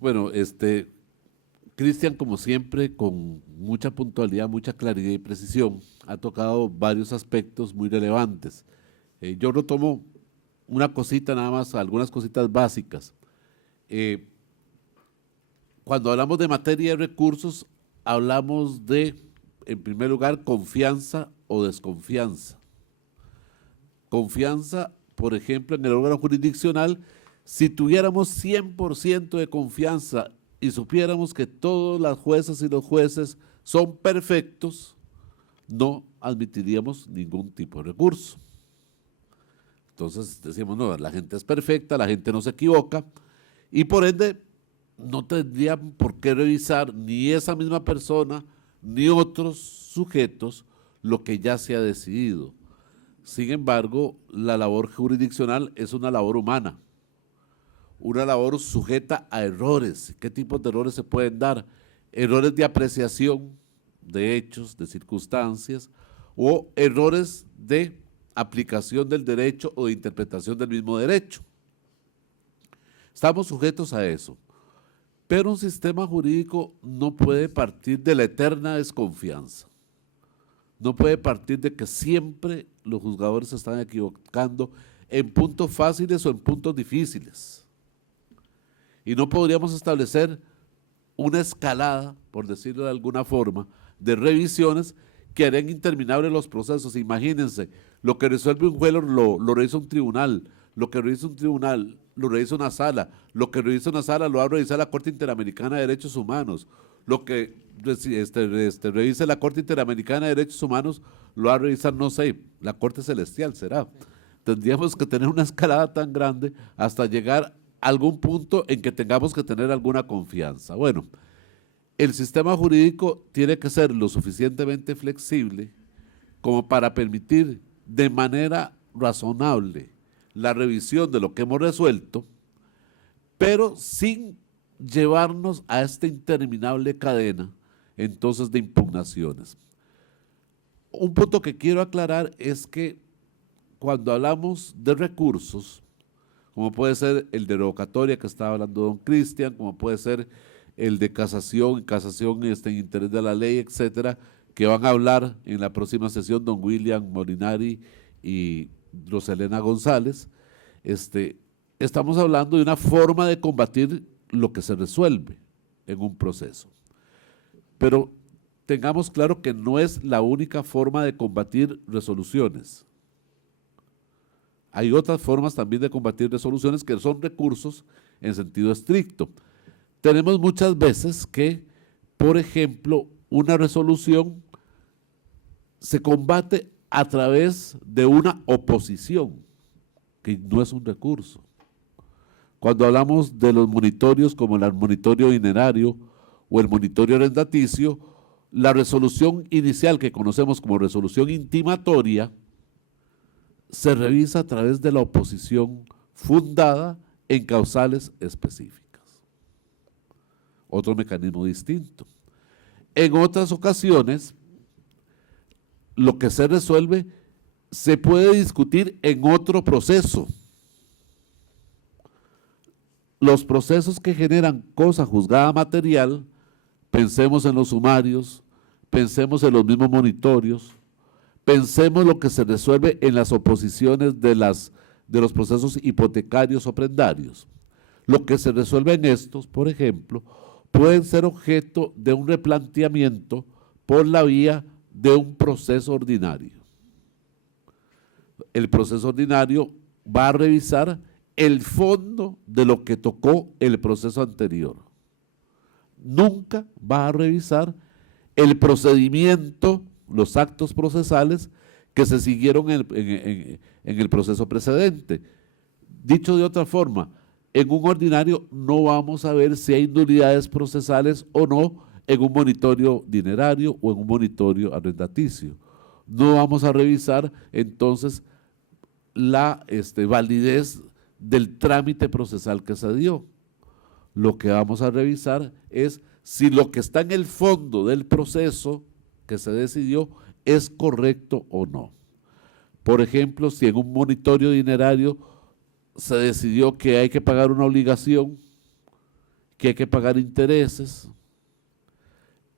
Bueno, Cristian, como siempre, con mucha puntualidad, mucha claridad y precisión, ha tocado varios aspectos muy relevantes. Yo retomo una cosita nada más, algunas cositas básicas. Eh, Cuando hablamos de materia de recursos, hablamos de, en primer lugar, confianza o desconfianza. Confianza, por ejemplo, en el órgano jurisdiccional, si tuviéramos 100% de confianza y supiéramos que todas las juezas y los jueces son perfectos, no admitiríamos ningún tipo de recurso. Entonces decimos, no, la gente es perfecta, la gente no se equivoca, y por ende no tendrían por qué revisar ni esa misma persona ni otros sujetos lo que ya se ha decidido. Sin embargo, la labor jurisdiccional es una labor humana, una labor sujeta a errores. ¿Qué tipos de errores se pueden dar? Errores de apreciación de hechos, de circunstancias, o errores de aplicación del derecho o de interpretación del mismo derecho. Estamos sujetos a eso. Pero un sistema jurídico no puede partir de la eterna desconfianza. No puede partir de que siempre los juzgadores se están equivocando en puntos fáciles o en puntos difíciles. Y no podríamos establecer una escalada, por decirlo de alguna forma, de revisiones que harían interminables los procesos. Imagínense, lo que resuelve un juez lo revisa un tribunal, lo que revisa un tribunal lo revisa una sala, lo que revisa una sala lo va a revisar la Corte Interamericana de Derechos Humanos, lo que revisa la Corte Interamericana de Derechos Humanos lo va a revisar, no sé, la Corte Celestial será. Tendríamos que tener una escalada tan grande hasta llegar a algún punto en que tengamos que tener alguna confianza. Bueno, el sistema jurídico tiene que ser lo suficientemente flexible como para permitir de manera razonable la revisión de lo que hemos resuelto, pero sin llevarnos a esta interminable cadena entonces de impugnaciones. Un punto que quiero aclarar es que cuando hablamos de recursos, como puede ser el de revocatoria que estaba hablando don Cristian, como puede ser el de casación en interés de la ley, etcétera, que van a hablar en la próxima sesión don William Molinari y Roselena González, estamos hablando de una forma de combatir lo que se resuelve en un proceso. Pero tengamos claro que no es la única forma de combatir resoluciones. Hay otras formas también de combatir resoluciones que son recursos en sentido estricto. Tenemos muchas veces que, por ejemplo, una resolución se combate a través de una oposición, que no es un recurso. Cuando hablamos de los monitorios como el monitorio dinerario o el monitorio arrendaticio, la resolución inicial que conocemos como resolución intimatoria se revisa a través de la oposición fundada en causales específicas. Otro mecanismo distinto. En otras ocasiones, lo que se resuelve se puede discutir en otro proceso. Los procesos que generan cosa juzgada material, pensemos en los sumarios, pensemos en los mismos monitorios, pensemos lo que se resuelve en las oposiciones de los procesos hipotecarios o prendarios. Lo que se resuelve en estos, por ejemplo, pueden ser objeto de un replanteamiento por la vía de un proceso ordinario. El proceso ordinario va a revisar el fondo de lo que tocó el proceso anterior. Nunca va a revisar el procedimiento, los actos procesales que se siguieron en el proceso precedente. Dicho de otra forma, en un ordinario no vamos a ver si hay nulidades procesales o no en un monitorio dinerario o en un monitorio arrendaticio. No vamos a revisar entonces la validez del trámite procesal que se dio. Lo que vamos a revisar es si lo que está en el fondo del proceso que se decidió es correcto o no. Por ejemplo, si en un monitorio dinerario se decidió que hay que pagar una obligación que hay que pagar intereses.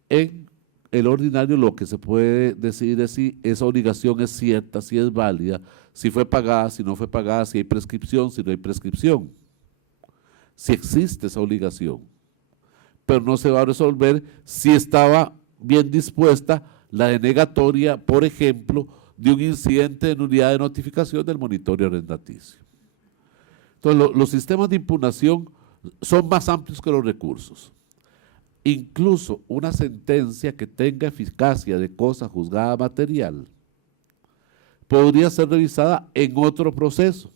En el ordinario lo que se puede decidir es si esa obligación es cierta, si es válida, si fue pagada, si no fue pagada, si hay prescripción, si no hay prescripción, si existe esa obligación. Pero no se va a resolver si estaba bien dispuesta la denegatoria, por ejemplo, de un incidente de nulidad de notificación del monitoreo arrendaticio. Entonces, los sistemas de impugnación son más amplios que los recursos. Incluso una sentencia que tenga eficacia de cosa juzgada material podría ser revisada en otro proceso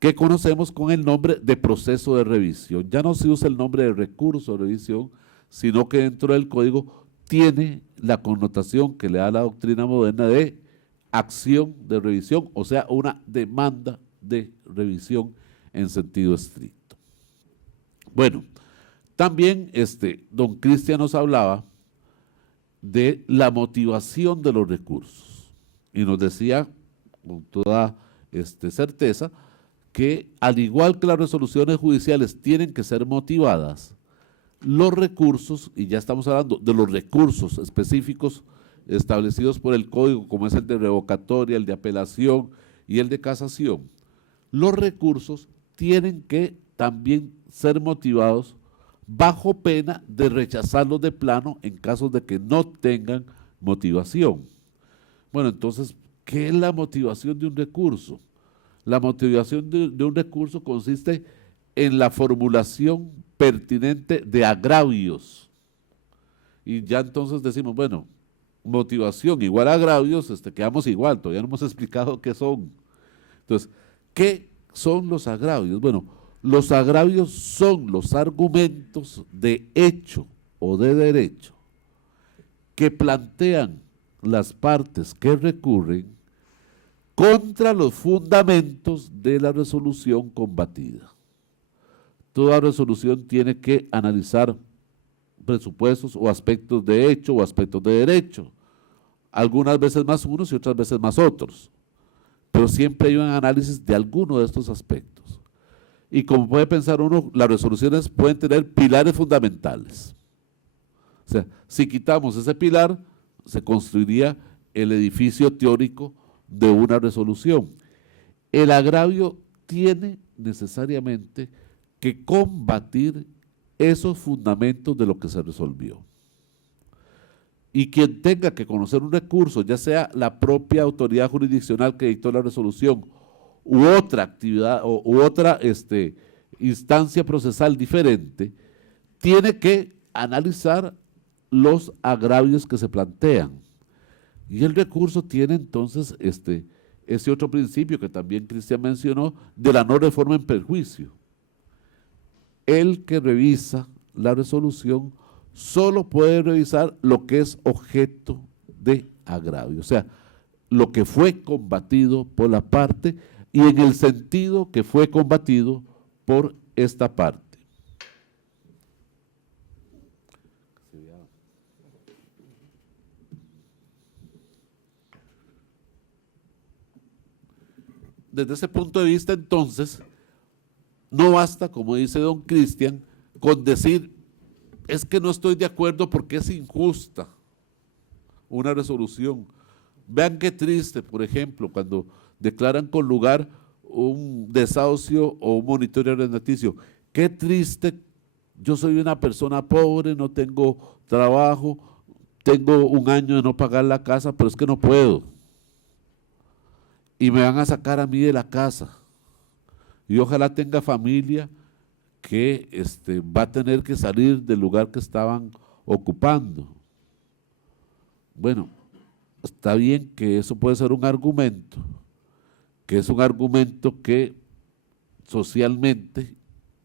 que conocemos con el nombre de proceso de revisión. Ya no se usa el nombre de recurso de revisión, sino que dentro del código tiene la connotación que le da la doctrina moderna de acción de revisión, o sea, una demanda de revisión en sentido estricto. Bueno, también don Cristian nos hablaba de la motivación de los recursos y nos decía con toda certeza que al igual que las resoluciones judiciales tienen que ser motivadas, los recursos, y ya estamos hablando de los recursos específicos establecidos por el código, como es el de revocatoria, el de apelación y el de casación, los recursos tienen que también ser motivados bajo pena de rechazarlos de plano en caso de que no tengan motivación. Bueno, entonces, ¿qué es la motivación de un recurso? La motivación de un recurso consiste en la formulación pertinente de agravios. Y ya entonces decimos, bueno, motivación igual a agravios, quedamos igual, todavía no hemos explicado qué son. Entonces, ¿qué son los agravios? Bueno, los agravios son los argumentos de hecho o de derecho que plantean las partes que recurren contra los fundamentos de la resolución combatida. Toda resolución tiene que analizar presupuestos o aspectos de hecho o aspectos de derecho, algunas veces más unos y otras veces más otros, pero siempre hay un análisis de alguno de estos aspectos. Y como puede pensar uno, las resoluciones pueden tener pilares fundamentales. O sea, si quitamos ese pilar, se construiría el edificio teórico de una resolución. El agravio tiene necesariamente que combatir esos fundamentos de lo que se resolvió. Y quien tenga que conocer un recurso, ya sea la propia autoridad jurisdiccional que dictó la resolución, u otra actividad, u otra instancia procesal diferente, tiene que analizar los agravios que se plantean. Y el recurso tiene entonces ese otro principio que también Cristian mencionó, de la no reforma en perjuicio. El que revisa la resolución solo puede revisar lo que es objeto de agravio, o sea, lo que fue combatido por la parte y en el sentido que fue combatido por esta parte. Desde ese punto de vista, entonces, no basta, como dice don Cristian, con decir, es que no estoy de acuerdo porque es injusta una resolución. Vean qué triste, por ejemplo, cuando declaran con lugar un desahucio o un monitoreo arrendaticio. Qué triste, yo soy una persona pobre, no tengo trabajo, tengo un año de no pagar la casa, pero es que no puedo. Y me van a sacar a mí de la casa. Y ojalá tenga familia que va a tener que salir del lugar que estaban ocupando. Bueno, está bien que eso puede ser un argumento, que es un argumento que socialmente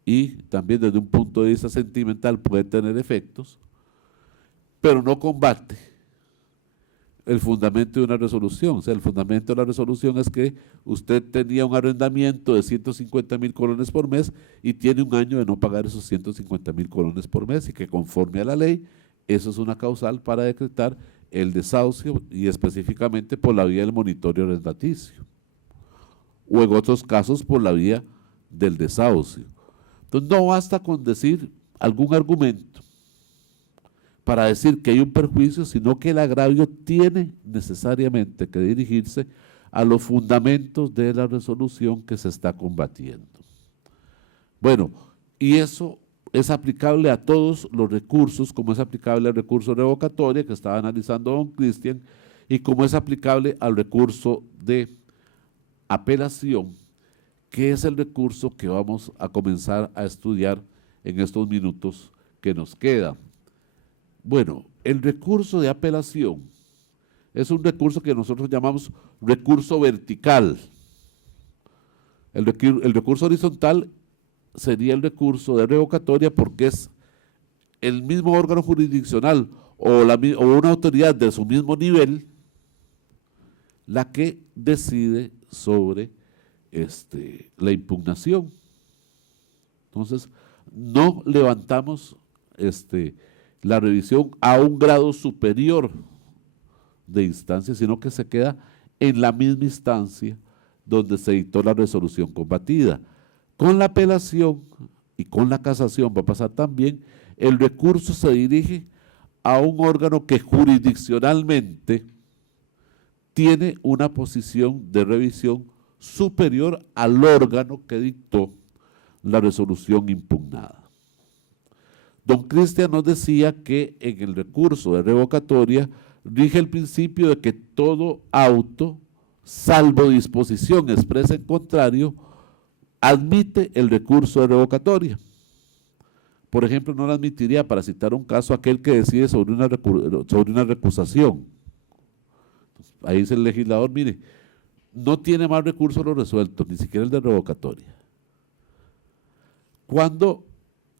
y también desde un punto de vista sentimental puede tener efectos, pero no combate el fundamento de una resolución. O sea, el fundamento de la resolución es que usted tenía un arrendamiento de 150,000 colones por mes y tiene un año de no pagar esos 150,000 colones por mes y que conforme a la ley, eso es una causal para decretar el desahucio y específicamente por la vía del monitoreo arrendaticio o en otros casos por la vía del desahucio. Entonces no basta con decir algún argumento para decir que hay un perjuicio, sino que el agravio tiene necesariamente que dirigirse a los fundamentos de la resolución que se está combatiendo. Bueno, y eso es aplicable a todos los recursos, como es aplicable al recurso revocatoria que estaba analizando don Cristian, y como es aplicable al recurso de apelación, que es el recurso que vamos a comenzar a estudiar en estos minutos que nos quedan. Bueno, el recurso de apelación es un recurso que nosotros llamamos recurso vertical. El recurso horizontal sería el recurso de revocatoria porque es el mismo órgano jurisdiccional o una autoridad de su mismo nivel la que decide sobre la impugnación. Entonces, no levantamos la revisión a un grado superior de instancia, sino que se queda en la misma instancia donde se dictó la resolución combatida. Con la apelación y con la casación va a pasar también, el recurso se dirige a un órgano que jurisdiccionalmente tiene una posición de revisión superior al órgano que dictó la resolución impugnada. Don Cristian nos decía que en el recurso de revocatoria rige el principio de que todo auto, salvo disposición expresa en contrario, admite el recurso de revocatoria. Por ejemplo, no lo admitiría, para citar un caso, aquel que decide sobre una recusación. Ahí dice el legislador, mire, no tiene más recurso lo resuelto, ni siquiera el de revocatoria. Cuando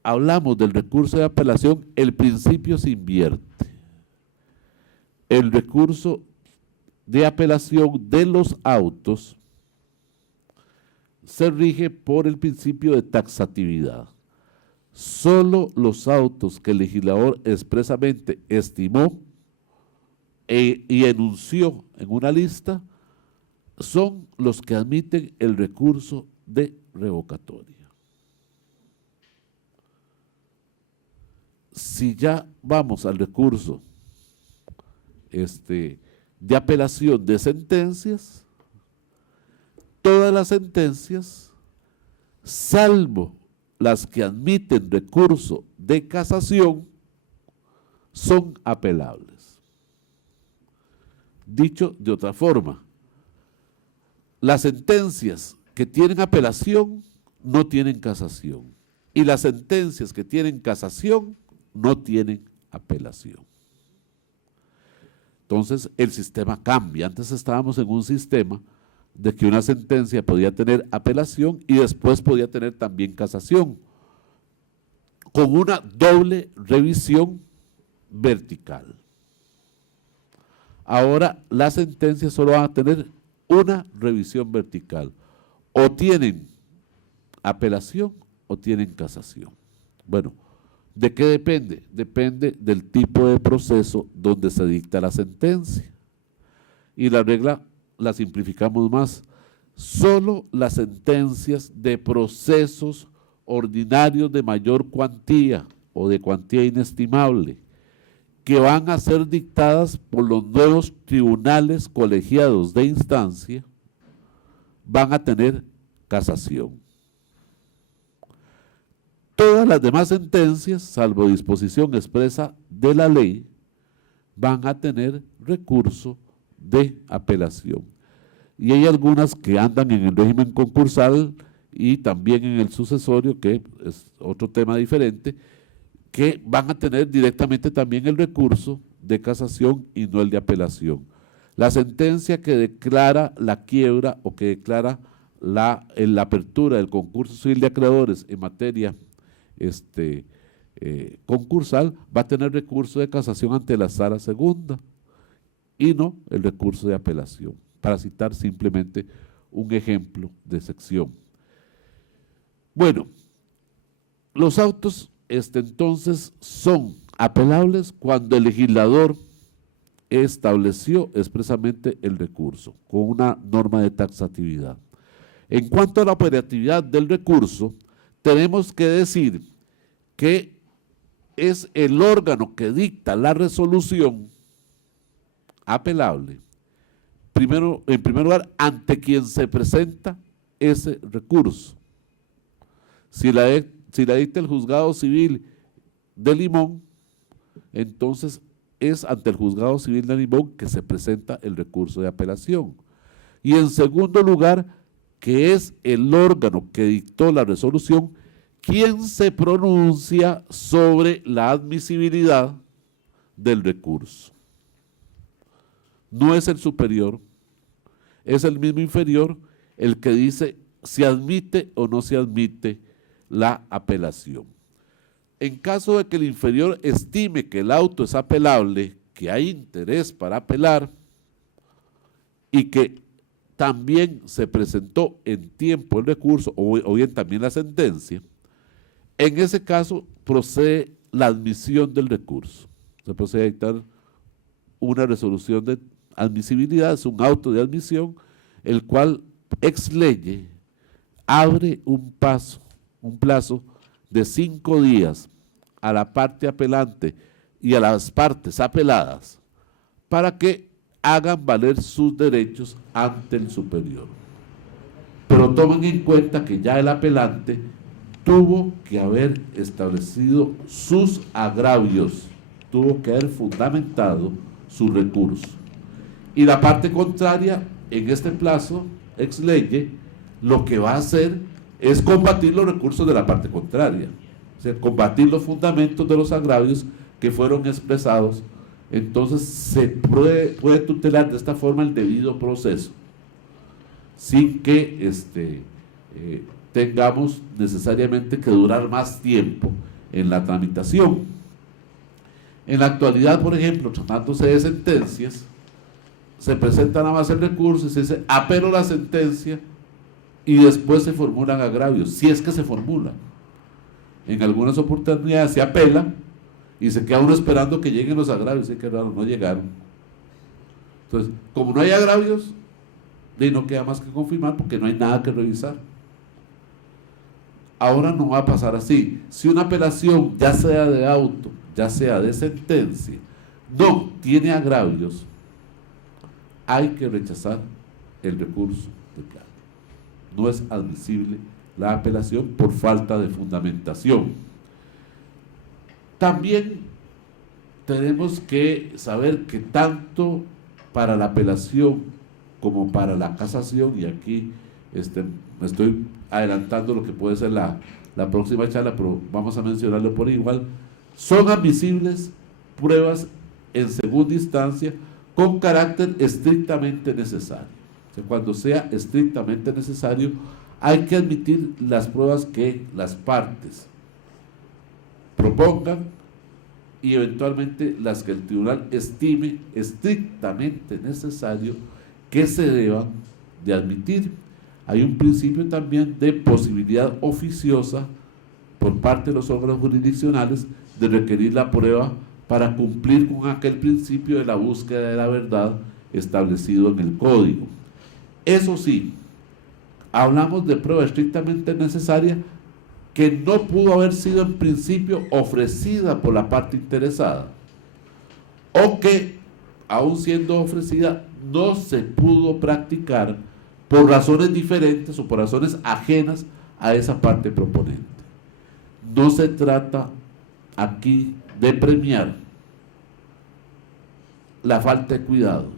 hablamos del recurso de apelación, el principio se invierte. El recurso de apelación de los autos se rige por el principio de taxatividad. Solo los autos que el legislador expresamente estimó y enunció en una lista son los que admiten el recurso de revocatoria. Si ya vamos al recurso de apelación de sentencias, todas las sentencias, salvo las que admiten recurso de casación, son apelables. Dicho de otra forma, las sentencias que tienen apelación no tienen casación y las sentencias que tienen casación no tienen apelación. Entonces el sistema cambia. Antes estábamos en un sistema de que una sentencia podía tener apelación y después podía tener también casación, con una doble revisión vertical. Ahora las sentencias solo van a tener una revisión vertical, o tienen apelación o tienen casación. Bueno, ¿de qué depende? Depende del tipo de proceso donde se dicta la sentencia. Y la regla la simplificamos más. Solo las sentencias de procesos ordinarios de mayor cuantía o de cuantía inestimable que van a ser dictadas por los nuevos tribunales colegiados de instancia van a tener casación. Todas las demás sentencias, salvo disposición expresa de la ley, van a tener recurso de apelación. Y hay algunas que andan en el régimen concursal y también en el sucesorio, que es otro tema diferente, que van a tener directamente también el recurso de casación y no el de apelación. La sentencia que declara la quiebra o que declara la apertura del concurso civil de acreedores en materia concursal va a tener recurso de casación ante la sala segunda y no el recurso de apelación, para citar simplemente un ejemplo de sección. Bueno, los autos entonces son apelables cuando el legislador estableció expresamente el recurso con una norma de taxatividad. En cuanto a la operatividad del recurso, tenemos que decir que es el órgano que dicta la resolución apelable, en primer lugar, ante quien se presenta ese recurso. Si la dicta el juzgado civil de Limón, entonces es ante el juzgado civil de Limón que se presenta el recurso de apelación. Y en segundo lugar, que es el órgano que dictó la resolución quien se pronuncia sobre la admisibilidad del recurso. No es el superior, es el mismo inferior el que dice si admite o no se admite la apelación. En caso de que el inferior estime que el auto es apelable, que hay interés para apelar y que también se presentó en tiempo el recurso o bien también la sentencia, en ese caso procede la admisión del recurso. Se procede a dictar una resolución de admisibilidad, es un auto de admisión, el cual ex lege abre un plazo de 5 días a la parte apelante y a las partes apeladas para que hagan valer sus derechos ante el superior. Pero tomen en cuenta que ya el apelante tuvo que haber establecido sus agravios, tuvo que haber fundamentado su recurso. Y la parte contraria, en este plazo, ex lege, lo que va a hacer es combatir los recursos de la parte contraria, o sea, combatir los fundamentos de los agravios que fueron expresados. Entonces se puede tutelar de esta forma el debido proceso, sin que tengamos necesariamente que durar más tiempo en la tramitación. En la actualidad, por ejemplo, tratándose de sentencias, se presenta nada más el recurso y se dice apelo la sentencia y después se formulan agravios, si es que se formulan. En algunas oportunidades se apela y se queda uno esperando que lleguen los agravios, y que raro, no llegaron. Entonces, como no hay agravios, no queda más que confirmar porque no hay nada que revisar. Ahora no va a pasar así. Si una apelación, ya sea de auto, ya sea de sentencia, no tiene agravios, hay que rechazar el recurso de plano. No es admisible la apelación por falta de fundamentación. También tenemos que saber que tanto para la apelación como para la casación, y aquí me estoy adelantando lo que puede ser la próxima charla, pero vamos a mencionarlo por igual, son admisibles pruebas en segunda instancia con carácter estrictamente necesario. O sea, cuando sea estrictamente necesario, hay que admitir las pruebas que las partes propongan y eventualmente las que el tribunal estime estrictamente necesario que se deban de admitir. Hay un principio también de posibilidad oficiosa por parte de los órganos jurisdiccionales de requerir la prueba para cumplir con aquel principio de la búsqueda de la verdad establecido en el código. Eso sí, hablamos de prueba estrictamente necesaria que no pudo haber sido en principio ofrecida por la parte interesada, o que, aun siendo ofrecida, no se pudo practicar por razones diferentes o por razones ajenas a esa parte proponente. No se trata aquí de premiar la falta de cuidado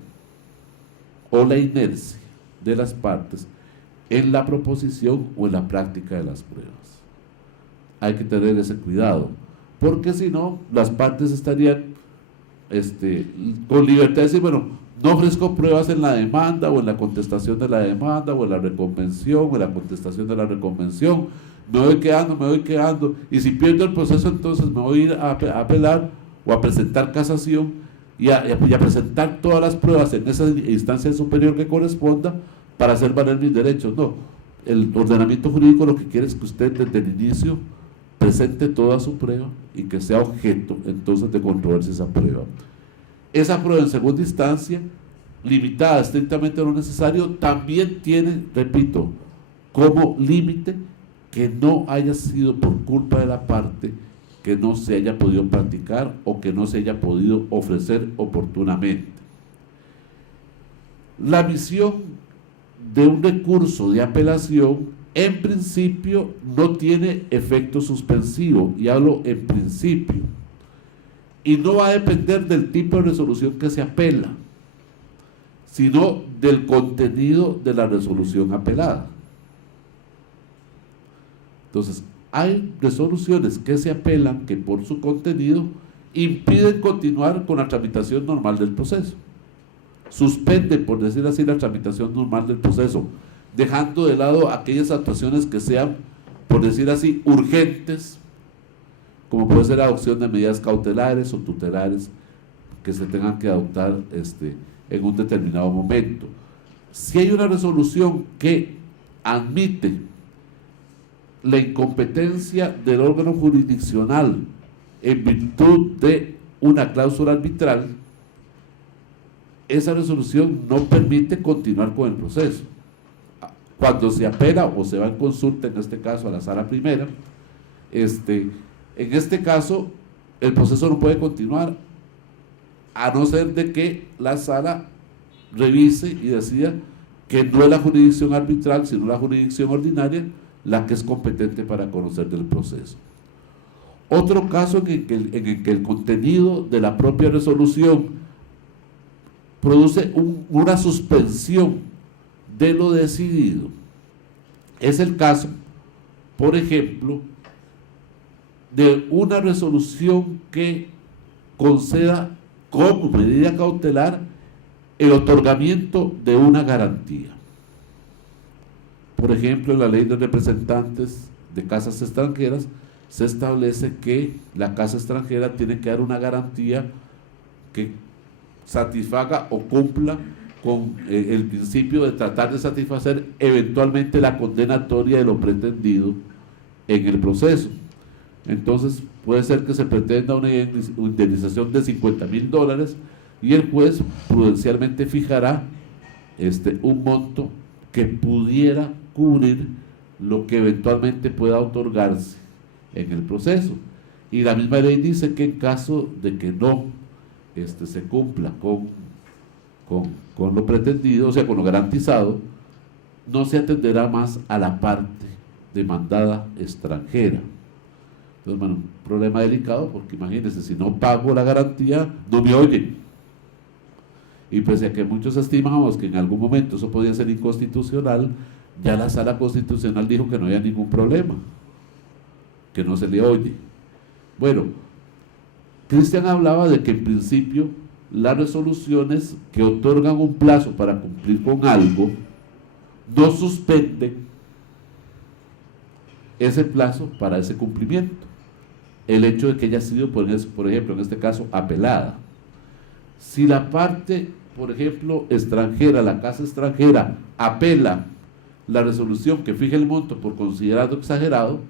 o la inercia de las partes en la proposición o en la práctica de las pruebas. Hay que tener ese cuidado, porque si no, las partes estarían con libertad de decir, bueno, no ofrezco pruebas en la demanda o en la contestación de la demanda o en la reconvención o en la contestación de la reconvención, me voy quedando, y si pierdo el proceso, entonces me voy a ir a apelar o a presentar casación y a presentar todas las pruebas en esa instancia superior que corresponda para hacer valer mis derechos. No, el ordenamiento jurídico lo que quiere es que usted desde el inicio presente toda su prueba y que sea objeto entonces de controversia esa prueba. Esa prueba en segunda instancia, limitada estrictamente a lo necesario, también tiene, repito, como límite que no haya sido por culpa de la parte que no se haya podido practicar o que no se haya podido ofrecer oportunamente. La misión de un recurso de apelación en principio no tiene efecto suspensivo, y hablo en principio, y no va a depender del tipo de resolución que se apela, sino del contenido de la resolución apelada. Entonces, hay resoluciones que se apelan que por su contenido impiden continuar con la tramitación normal del proceso. Suspenden, por decir así, la tramitación normal del proceso, dejando de lado aquellas actuaciones que sean, por decir así, urgentes, como puede ser la adopción de medidas cautelares o tutelares que se tengan que adoptar en un determinado momento. Si hay una resolución que admite la incompetencia del órgano jurisdiccional en virtud de una cláusula arbitral, esa resolución no permite continuar con el proceso. Cuando se apela o se va en consulta, en este caso a la sala primera, en este caso el proceso no puede continuar a no ser de que la sala revise y decida que no es la jurisdicción arbitral, sino la jurisdicción ordinaria la que es competente para conocer del proceso. Otro caso en el que el contenido de la propia resolución produce una suspensión de lo decidido es el caso, por ejemplo, de una resolución que conceda como medida cautelar el otorgamiento de una garantía. Por ejemplo, en la ley de representantes de casas extranjeras se establece que la casa extranjera tiene que dar una garantía que satisfaga o cumpla con el principio de tratar de satisfacer eventualmente la condenatoria de lo pretendido en el proceso. Entonces puede ser que se pretenda una indemnización de $50,000 y el juez prudencialmente fijará un monto que pudiera cubrir lo que eventualmente pueda otorgarse en el proceso. Y la misma ley dice que en caso de que no se cumpla con lo pretendido, o sea, con lo garantizado, no se atenderá más a la parte demandada extranjera. Entonces, bueno, un problema delicado, porque imagínense, si no pago la garantía, no me oyen. Y pese a que muchos estimamos que en algún momento eso podía ser inconstitucional, ya la Sala Constitucional dijo que no había ningún problema, que no se le oye. Bueno, Cristian hablaba de que en principio las resoluciones que otorgan un plazo para cumplir con algo no suspenden ese plazo para ese cumplimiento. El hecho de que haya sido, por ejemplo, en este caso, apelada. Si la parte, por ejemplo, extranjera, la casa extranjera, apela la resolución que fija el monto por considerado exagerado,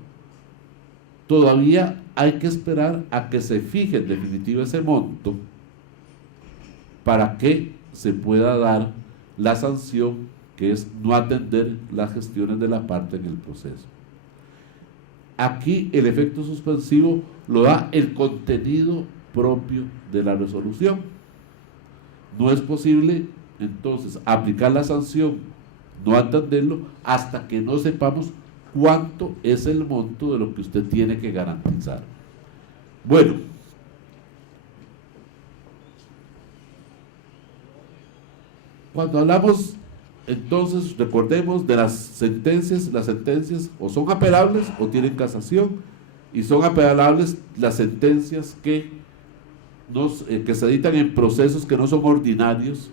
todavía hay que esperar a que se fije en definitiva ese monto para que se pueda dar la sanción, que es no atender las gestiones de la parte en el proceso. Aquí el efecto suspensivo lo da el contenido propio de la resolución. No es posible entonces aplicar la sanción, no atenderlo, hasta que no sepamos cuánto es el monto de lo que usted tiene que garantizar. Bueno, cuando hablamos, entonces, recordemos de las sentencias o son apelables o tienen casación, y son apelables las sentencias que se dictan en procesos que no son ordinarios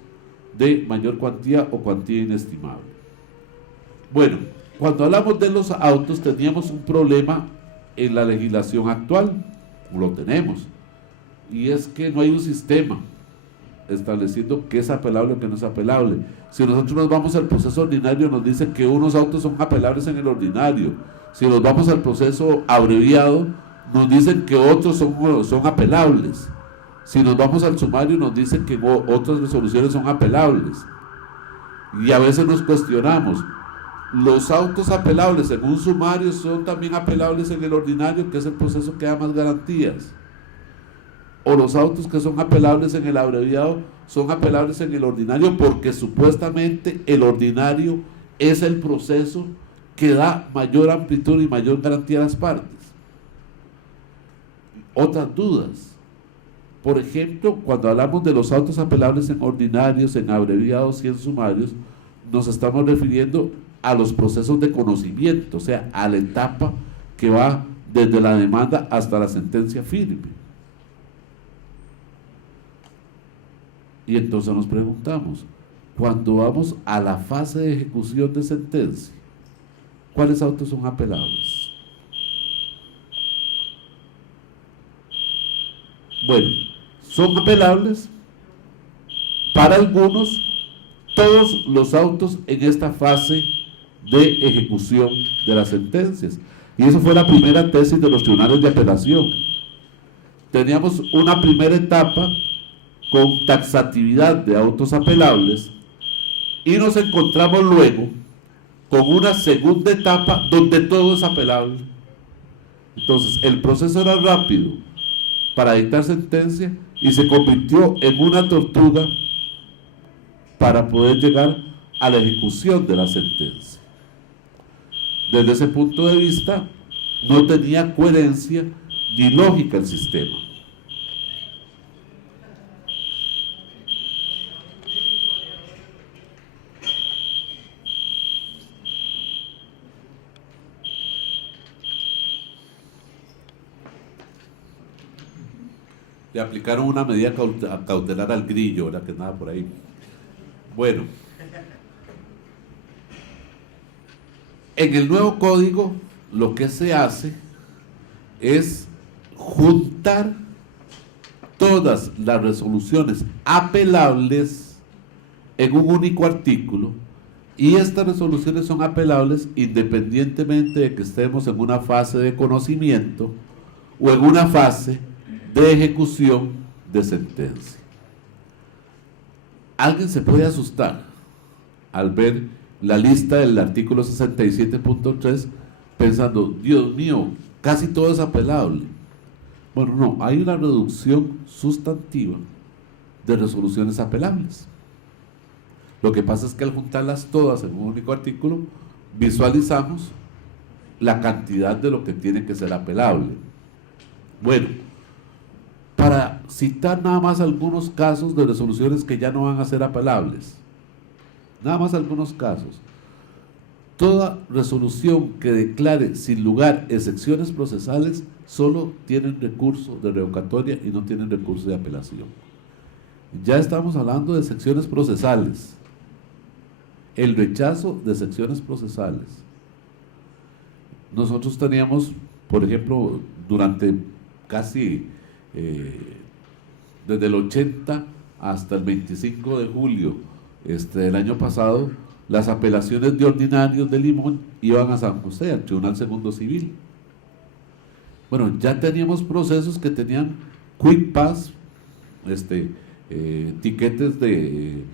de mayor cuantía o cuantía inestimable. Bueno, cuando hablamos de los autos teníamos un problema en la legislación actual, lo tenemos, y es que no hay un sistema estableciendo qué es apelable o qué no es apelable. Si nosotros nos vamos al proceso ordinario, nos dicen que unos autos son apelables en el ordinario. Si nos vamos al proceso abreviado, nos dicen que otros son apelables. Si nos vamos al sumario, nos dicen que otras resoluciones son apelables. Y a veces nos cuestionamos, los autos apelables en un sumario son también apelables en el ordinario, que es el proceso que da más garantías. O los autos que son apelables en el abreviado son apelables en el ordinario porque supuestamente el ordinario es el proceso que da mayor amplitud y mayor garantía a las partes. Otras dudas. Por ejemplo, cuando hablamos de los autos apelables en ordinarios, en abreviados y en sumarios, nos estamos refiriendo a los procesos de conocimiento, o sea, a la etapa que va desde la demanda hasta la sentencia firme. Y entonces nos preguntamos, cuando vamos a la fase de ejecución de sentencia, ¿cuáles autos son apelables? Bueno, son apelables para algunos todos los autos en esta fase de ejecución de las sentencias. Y eso fue la primera tesis de los tribunales de apelación. Teníamos una primera etapa con taxatividad de autos apelables y nos encontramos luego con una segunda etapa donde todo es apelable. Entonces, el proceso era rápido para dictar sentencia y se convirtió en una tortuga para poder llegar a la ejecución de la sentencia. Desde ese punto de vista, no tenía coherencia ni lógica el sistema. Le aplicaron una medida cautelar al grillo, ¿verdad? Que nada por ahí. Bueno, en el nuevo código lo que se hace es juntar todas las resoluciones apelables en un único artículo, y estas resoluciones son apelables independientemente de que estemos en una fase de conocimiento o en una fase de ejecución de sentencia. Alguien se puede asustar al ver la lista del artículo 67.3 pensando, Dios mío, casi todo es apelable. Bueno, no, hay una reducción sustantiva de resoluciones apelables. Lo que pasa es que al juntarlas todas en un único artículo, visualizamos la cantidad de lo que tiene que ser apelable. Bueno, para citar nada más algunos casos de resoluciones que ya no van a ser apelables, nada más algunos casos. Toda resolución que declare sin lugar excepciones procesales solo tienen recurso de revocatoria y no tienen recurso de apelación. Ya estamos hablando de excepciones procesales, el rechazo de excepciones procesales. Nosotros teníamos, por ejemplo, durante casi desde el 80 hasta el 25 de julio del año pasado, las apelaciones de ordinarios de Limón iban a San José, al Tribunal Segundo Civil. Bueno, ya teníamos procesos que tenían quick pass, tiquetes de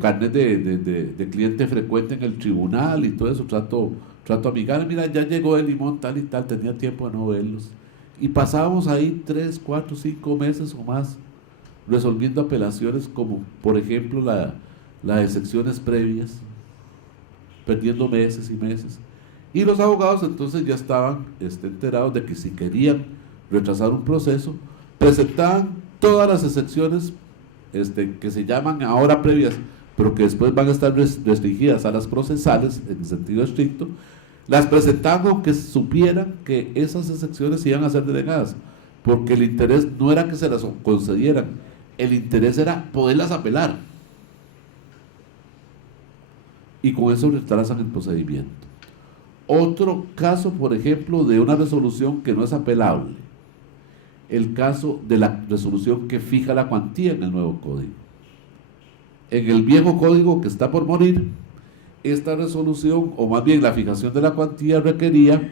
carnet de cliente frecuente en el tribunal y todo eso, trato amigable. Mira, ya llegó de Limón tal y tal, tenía tiempo de no verlos. Y pasábamos ahí 3, 4, 5 meses o más resolviendo apelaciones como, por ejemplo, la de secciones previas, perdiendo meses y meses. Y los abogados entonces ya estaban enterados de que si querían retrasar un proceso, presentaban todas las excepciones que se llaman ahora previas, pero que después van a estar restringidas a las procesales en sentido estricto. Las presentaban aunque supieran que esas excepciones iban a ser denegadas, porque el interés no era que se las concedieran, el interés era poderlas apelar. Y con eso retrasan el procedimiento. Otro caso, por ejemplo, de una resolución que no es apelable, el caso de la resolución que fija la cuantía en el nuevo código. En el viejo código que está por morir, esta resolución, o más bien la fijación de la cuantía, requería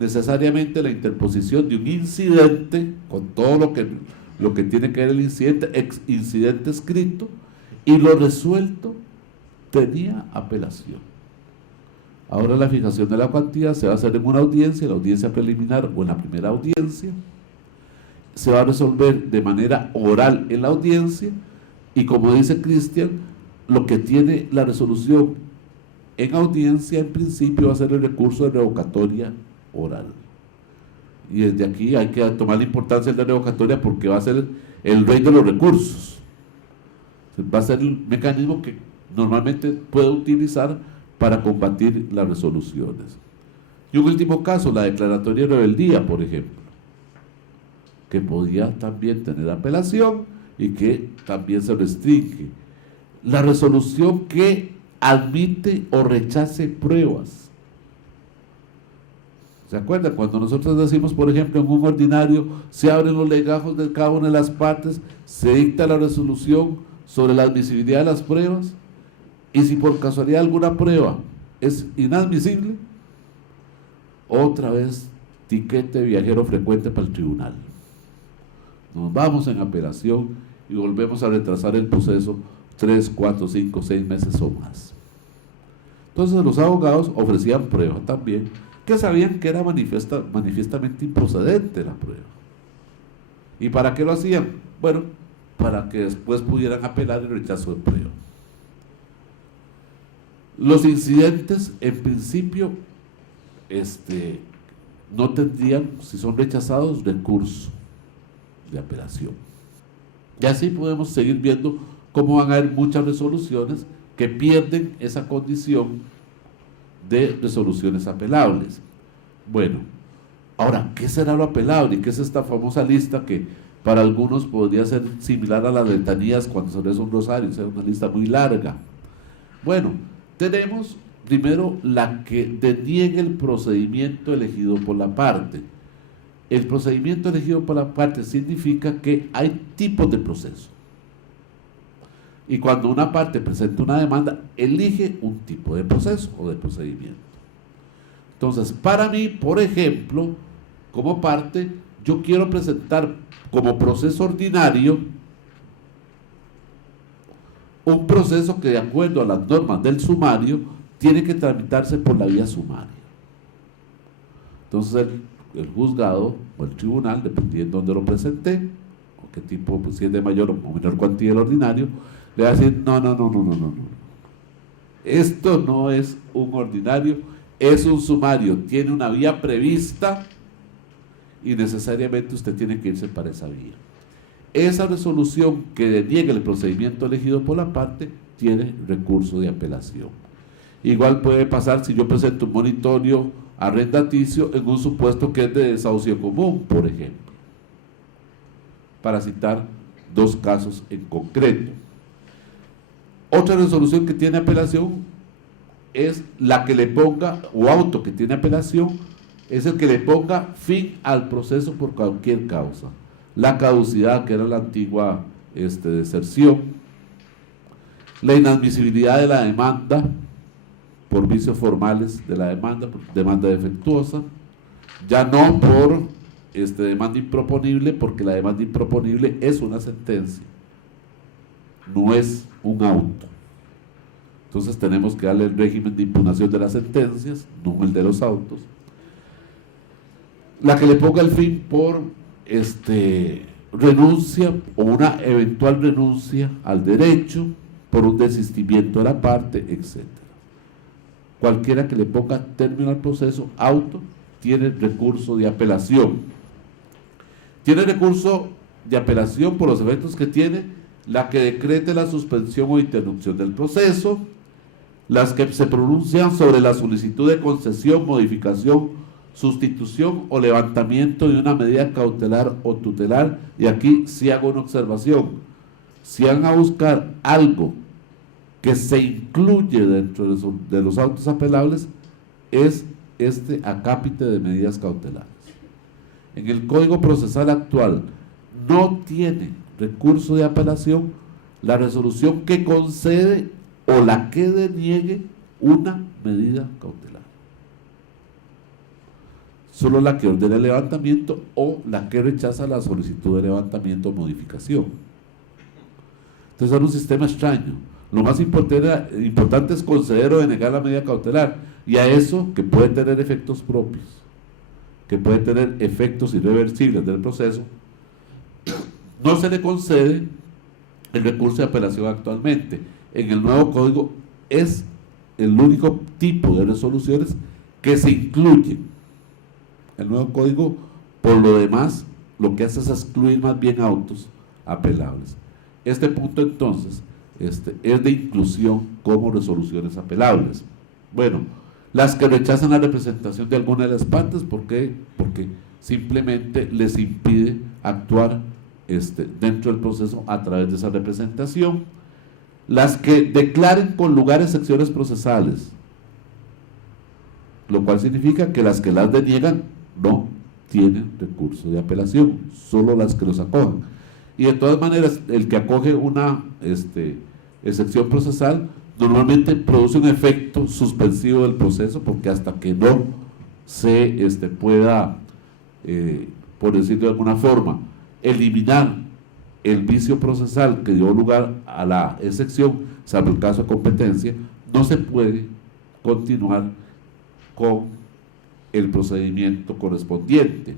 necesariamente la interposición de un incidente, con todo lo que tiene que ver el incidente escrito, y lo resuelto tenía apelación. Ahora la fijación de la cuantía se va a hacer en una audiencia, la audiencia preliminar o en la primera audiencia. Se va a resolver de manera oral en la audiencia y, como dice Cristian, lo que tiene la resolución en audiencia en principio va a ser el recurso de revocatoria oral. Y desde aquí hay que tomar la importancia de la revocatoria porque va a ser el rey de los recursos. Va a ser el mecanismo que normalmente puede utilizar para combatir las resoluciones. Y un último caso, la declaratoria de rebeldía, por ejemplo, que podía también tener apelación y que también se restringe. La resolución que admite o rechace pruebas. ¿Se acuerdan? Cuando nosotros decimos, por ejemplo, en un ordinario, se abren los legajos de cada una de las partes, se dicta la resolución sobre la admisibilidad de las pruebas, y si por casualidad alguna prueba es inadmisible, otra vez tiquete viajero frecuente para el tribunal. Nos vamos en apelación y volvemos a retrasar el proceso 3, 4, 5, 6 meses o más. Entonces los abogados ofrecían prueba también, que sabían que era manifiestamente improcedente la prueba. ¿Y para qué lo hacían? Bueno, para que después pudieran apelar el rechazo de prueba. Los incidentes, en principio, no tendrían, si son rechazados, recurso de apelación. Y así podemos seguir viendo cómo van a haber muchas resoluciones que pierden esa condición de resoluciones apelables. Bueno, ahora, ¿qué será lo apelable? ¿Qué es esta famosa lista que para algunos podría ser similar a las letanías cuando se reza un rosario? Es una lista muy larga. Bueno, tenemos primero la que deniegue el procedimiento elegido por la parte. El procedimiento elegido por la parte significa que hay tipos de proceso. Y cuando una parte presenta una demanda, elige un tipo de proceso o de procedimiento. Entonces, para mí, por ejemplo, como parte, yo quiero presentar como proceso ordinario un proceso que, de acuerdo a las normas del sumario, tiene que tramitarse por la vía sumaria. Entonces, el juzgado o el tribunal, dependiendo de dónde lo presenté, o qué tipo, pues, si es de mayor o menor cuantía del ordinario, le va a decir, no. Esto no es un ordinario, es un sumario, tiene una vía prevista y necesariamente usted tiene que irse para esa vía. Esa resolución que deniegue el procedimiento elegido por la parte tiene recurso de apelación. Igual puede pasar si yo presento un monitorio arrendaticio en un supuesto que es de desahucio común, por ejemplo, para citar dos casos en concreto. Otra resolución que tiene apelación es la que le ponga, o auto que tiene apelación, es el que le ponga fin al proceso por cualquier causa. La caducidad, que era la antigua deserción, la inadmisibilidad de la demanda por vicios formales de la demanda, por demanda defectuosa, ya no por demanda improponible, porque la demanda improponible es una sentencia, no es un auto. Entonces tenemos que darle el régimen de impugnación de las sentencias, no el de los autos. La que le ponga el fin por renuncia o una eventual renuncia al derecho, por un desistimiento de la parte, etc. Cualquiera que le ponga término al proceso, auto, tiene recurso de apelación. Tiene recurso de apelación por los efectos que tiene la que decrete la suspensión o interrupción del proceso, las que se pronuncian sobre la solicitud de concesión, modificación, sustitución o levantamiento de una medida cautelar o tutelar. Y aquí sí hago una observación: si van a buscar algo que se incluye dentro de los autos apelables, es acápite de medidas cautelares. En el Código Procesal actual no tiene recurso de apelación la resolución que concede o la que deniegue una medida cautelar. Solo la que ordena el levantamiento o la que rechaza la solicitud de levantamiento o modificación. Entonces era un sistema extraño, Lo más importante es conceder o denegar la medida cautelar, y a eso, que puede tener efectos propios, que puede tener efectos irreversibles del proceso, no se le concede el recurso de apelación actualmente. En el nuevo código es el único tipo de resoluciones que se incluyen. El nuevo código, por lo demás, lo que hace es excluir más bien autos apelables. Este punto, entonces, es de inclusión como resoluciones apelables. Bueno, las que rechazan la representación de alguna de las partes, ¿por qué? Porque simplemente les impide actuar dentro del proceso a través de esa representación. Las que declaren con lugares secciones procesales, lo cual significa que las que las deniegan no tienen recurso de apelación, solo las que los acojan. Y de todas maneras, el que acoge una excepción procesal normalmente produce un efecto suspensivo del proceso, porque hasta que no se pueda, por decirlo de alguna forma, eliminar el vicio procesal que dio lugar a la excepción, salvo el caso de competencia, no se puede continuar con el procedimiento correspondiente.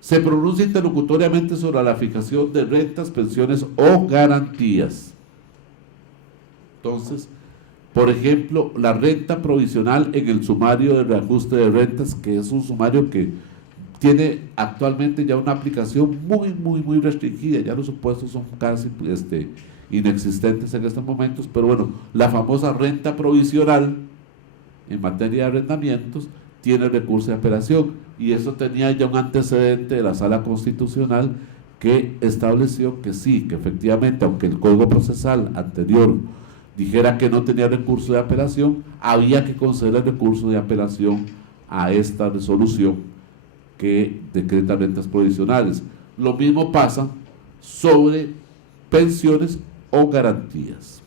Se pronuncia interlocutoriamente sobre la fijación de rentas, pensiones o garantías. Entonces, por ejemplo, la renta provisional en el sumario de reajuste de rentas, que es un sumario que tiene actualmente ya una aplicación muy restringida, ya los supuestos son casi inexistentes en estos momentos, pero bueno, la famosa renta provisional en materia de arrendamientos tiene recurso de apelación, y eso tenía ya un antecedente de la Sala Constitucional que estableció que sí, que efectivamente, aunque el Código Procesal anterior dijera que no tenía recurso de apelación, había que conceder el recurso de apelación a esta resolución que decreta rentas provisionales. Lo mismo pasa sobre pensiones o garantías.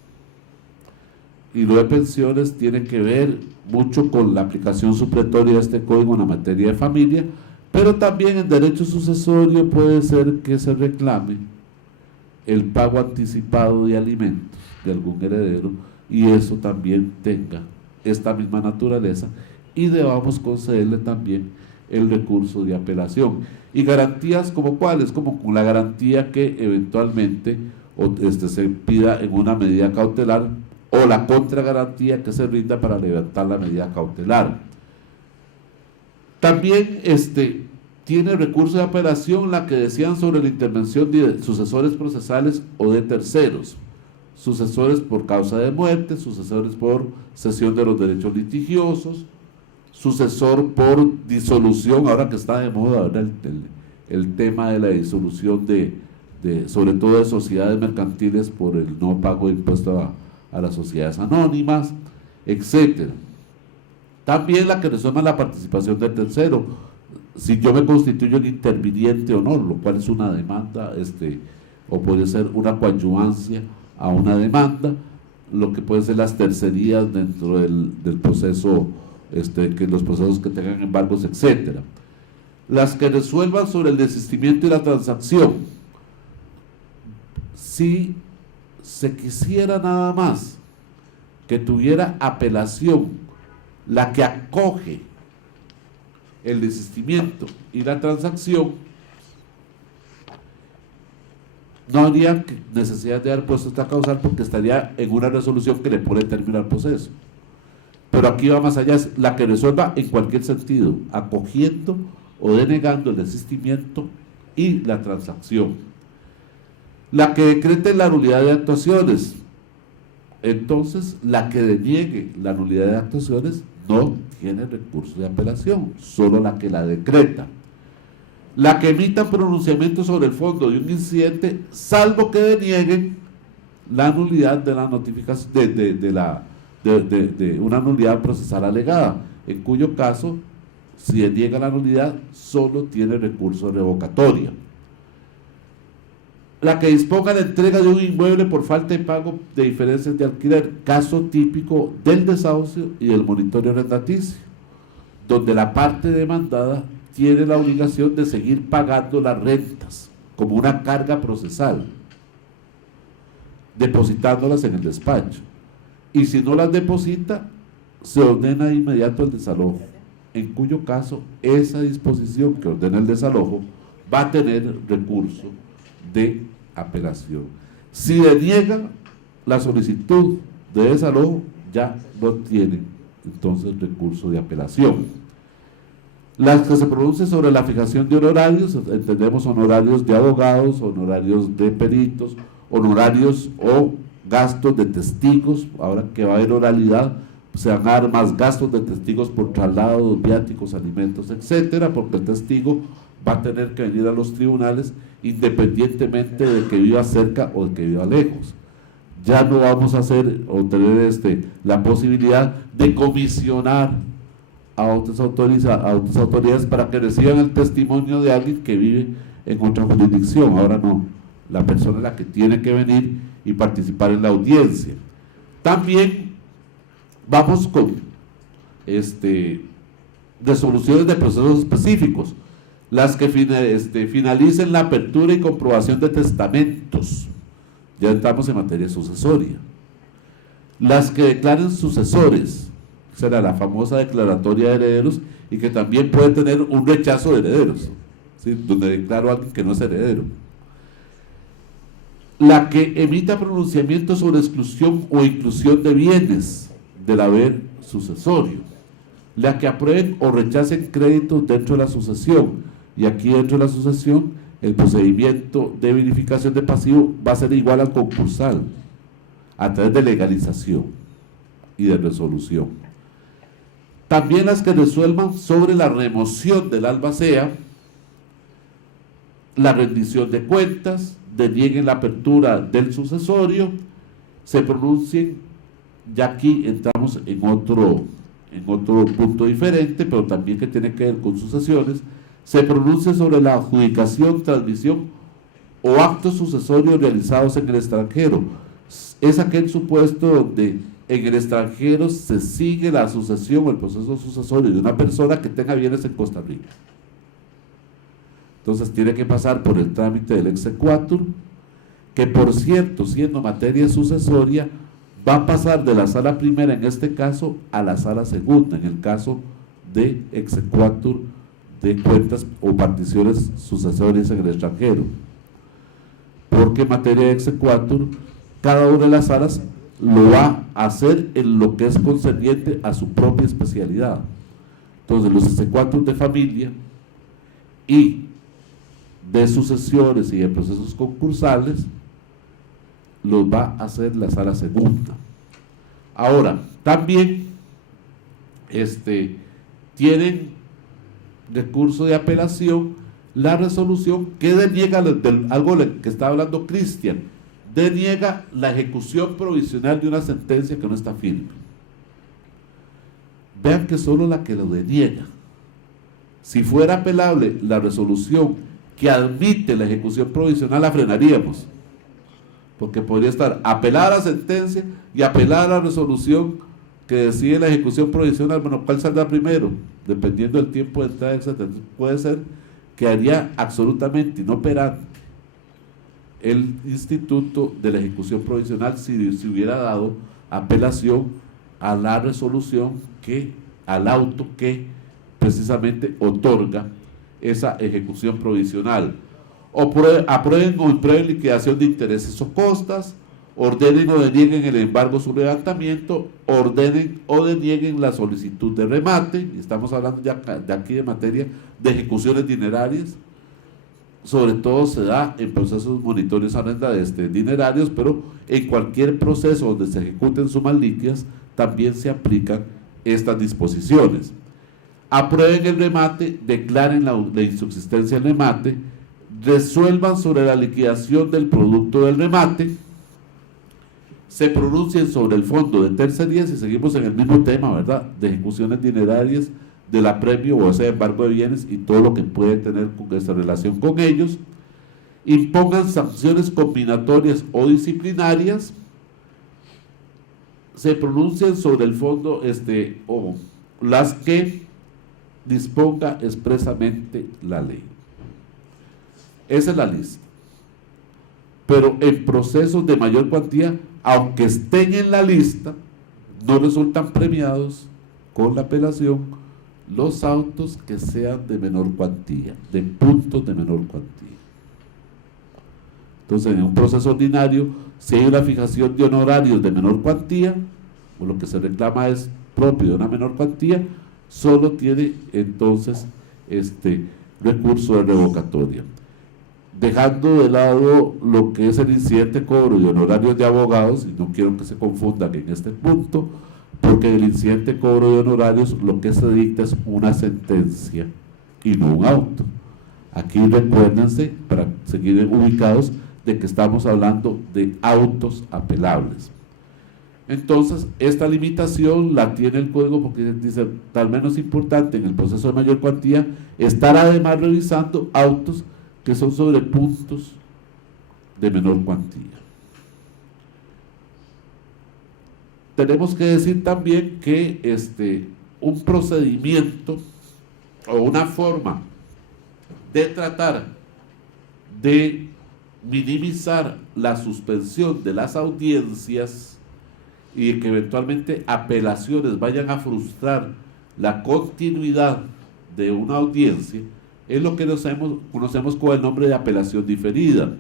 Y lo de pensiones tiene que ver mucho con la aplicación supletoria de este código en la materia de familia, pero también en derecho sucesorio puede ser que se reclame el pago anticipado de alimentos de algún heredero, y eso también tenga esta misma naturaleza, y debamos concederle también el recurso de apelación. Y garantías como cuáles, como con la garantía que eventualmente se pida en una medida cautelar, o la contragarantía que se rinda para levantar la medida cautelar. También tiene recurso de apelación la que decían sobre la intervención de sucesores procesales o de terceros, sucesores por causa de muerte, sucesores por cesión de los derechos litigiosos, sucesor por disolución, ahora que está de moda, ¿verdad? El tema de la disolución sobre todo de sociedades mercantiles por el no pago de impuesto a las sociedades anónimas, etcétera. También la que resuelva la participación del tercero, si yo me constituyo el interviniente o no, lo cual es una demanda, o puede ser una coadyuvancia a una demanda, lo que pueden ser las tercerías dentro del proceso, que los procesos que tengan embargos, etcétera. Las que resuelvan sobre el desistimiento y la transacción, si se quisiera nada más que tuviera apelación la que acoge el desistimiento y la transacción, no habría necesidad de dar puesto esta causal, porque estaría en una resolución que le pone término al proceso. Pero aquí va más allá, es la que resuelva en cualquier sentido, acogiendo o denegando el desistimiento y la transacción. La que decrete la nulidad de actuaciones, entonces la que deniegue la nulidad de actuaciones no tiene recurso de apelación, solo la que la decreta. La que emita pronunciamiento sobre el fondo de un incidente, salvo que denieguen la nulidad de la notificación de una nulidad procesal alegada, en cuyo caso, si deniega la nulidad, solo tiene recurso de revocatoria. La que disponga la entrega de un inmueble por falta de pago de diferencias de alquiler, caso típico del desahucio y del monitoreo arrendaticio, donde la parte demandada tiene la obligación de seguir pagando las rentas como una carga procesal. depositándolas en el despacho. Y si no las deposita, se ordena de inmediato el desalojo, en cuyo caso esa disposición que ordena el desalojo va a tener recurso de apelación. Si deniega la solicitud de desalojo, ya no tiene entonces recurso de apelación. Las que se pronuncien sobre la fijación de honorarios, entendemos honorarios de abogados, honorarios de peritos, honorarios o gastos de testigos. Ahora que va a haber oralidad, se van a dar más gastos de testigos por traslados, viáticos, alimentos, etcétera, porque el testigo va a tener que venir a los tribunales independientemente de que viva cerca o de que viva lejos. Ya no vamos a hacer o tener la posibilidad de comisionar a otras autoridades para que reciban el testimonio de alguien que vive en otra jurisdicción. Ahora no, la persona es la que tiene que venir y participar en la audiencia. También vamos con resoluciones de procesos específicos, las que finalicen la apertura y comprobación de testamentos. Ya entramos en materia sucesoria. Las que declaren sucesores, será la famosa declaratoria de herederos, y que también puede tener un rechazo de herederos, ¿sí?, donde declaro a alguien que no es heredero. La que emita pronunciamiento sobre exclusión o inclusión de bienes del haber sucesorio. La que aprueben o rechacen créditos dentro de la sucesión, y aquí dentro de la sucesión el procedimiento de verificación de pasivo va a ser igual al concursal, a través de legalización y de resolución. También las que resuelvan sobre la remoción del albacea, la rendición de cuentas, denieguen la apertura del sucesorio, se pronuncien, ya aquí entramos en otro punto diferente, pero también que tiene que ver con sucesiones, se pronuncia sobre la adjudicación, transmisión o actos sucesorios realizados en el extranjero. Es aquel supuesto donde en el extranjero se sigue la sucesión o el proceso sucesorio de una persona que tenga bienes en Costa Rica. Entonces tiene que pasar por el trámite del exequatur, que por cierto, siendo materia sucesoria, va a pasar de la sala primera en este caso a la sala segunda, en el caso de exequatur de cuentas o particiones sucesorias en el extranjero, porque en materia de exequatur cada una de las salas lo va a hacer en lo que es concerniente a su propia especialidad. Entonces los exequatur de familia y de sucesiones y de procesos concursales los va a hacer la sala segunda. Ahora, también tienen recurso de apelación la resolución que deniega algo que está hablando Cristian, deniega la ejecución provisional de una sentencia que no está firme. Vean que solo la que lo deniega. Si fuera apelable la resolución que admite la ejecución provisional, la frenaríamos, porque podría estar apelada a la sentencia y apelada a la resolución que decide la ejecución provisional. Bueno, ¿cuál saldrá primero? Dependiendo del tiempo de entrada, etc. Puede ser que haría absolutamente inoperante el instituto de la ejecución provisional si se hubiera dado apelación a la resolución al auto que precisamente otorga esa ejecución provisional. Aprueben o imprueben liquidación de intereses o costas, ordenen o denieguen el embargo sobre levantamiento, ordenen o denieguen la solicitud de remate, y estamos hablando ya de aquí de materia de ejecuciones dinerarias. Sobre todo se da en procesos monitorios dinerarios, pero en cualquier proceso donde se ejecuten sumas líquidas también se aplican estas disposiciones. Aprueben el remate, declaren la insubsistencia del remate, resuelvan sobre la liquidación del producto del remate, se pronuncien sobre el fondo de tercerías, y seguimos en el mismo tema, ¿verdad?, de ejecuciones dinerarias, del apremio o ese embargo de bienes y todo lo que puede tener con esta relación con ellos. Impongan sanciones combinatorias o disciplinarias, se pronuncian sobre el fondo o las que disponga expresamente la ley. Esa es la lista. pero en procesos de mayor cuantía, aunque estén en la lista, no resultan premiados con la apelación los autos que sean de menor cuantía, de puntos de menor cuantía. Entonces, en un proceso ordinario, si hay una fijación de honorarios de menor cuantía, o lo que se reclama es propio de una menor cuantía, solo tiene entonces recurso de revocatoria. Dejando de lado lo que es el incidente cobro de honorarios de abogados, y no quiero que se confundan en este punto, porque en el incidente cobro de honorarios lo que se dicta es una sentencia y no un auto. Aquí recuérdense, para seguir ubicados, de que estamos hablando de autos apelables. Entonces, esta limitación la tiene el código porque dice, tal menos importante en el proceso de mayor cuantía, estar además revisando autos que son sobre puntos de menor cuantía. Tenemos que decir también que un procedimiento o una forma de tratar de minimizar la suspensión de las audiencias y que eventualmente apelaciones vayan a frustrar la continuidad de una audiencia, es lo que conocemos con el nombre de apelación diferida.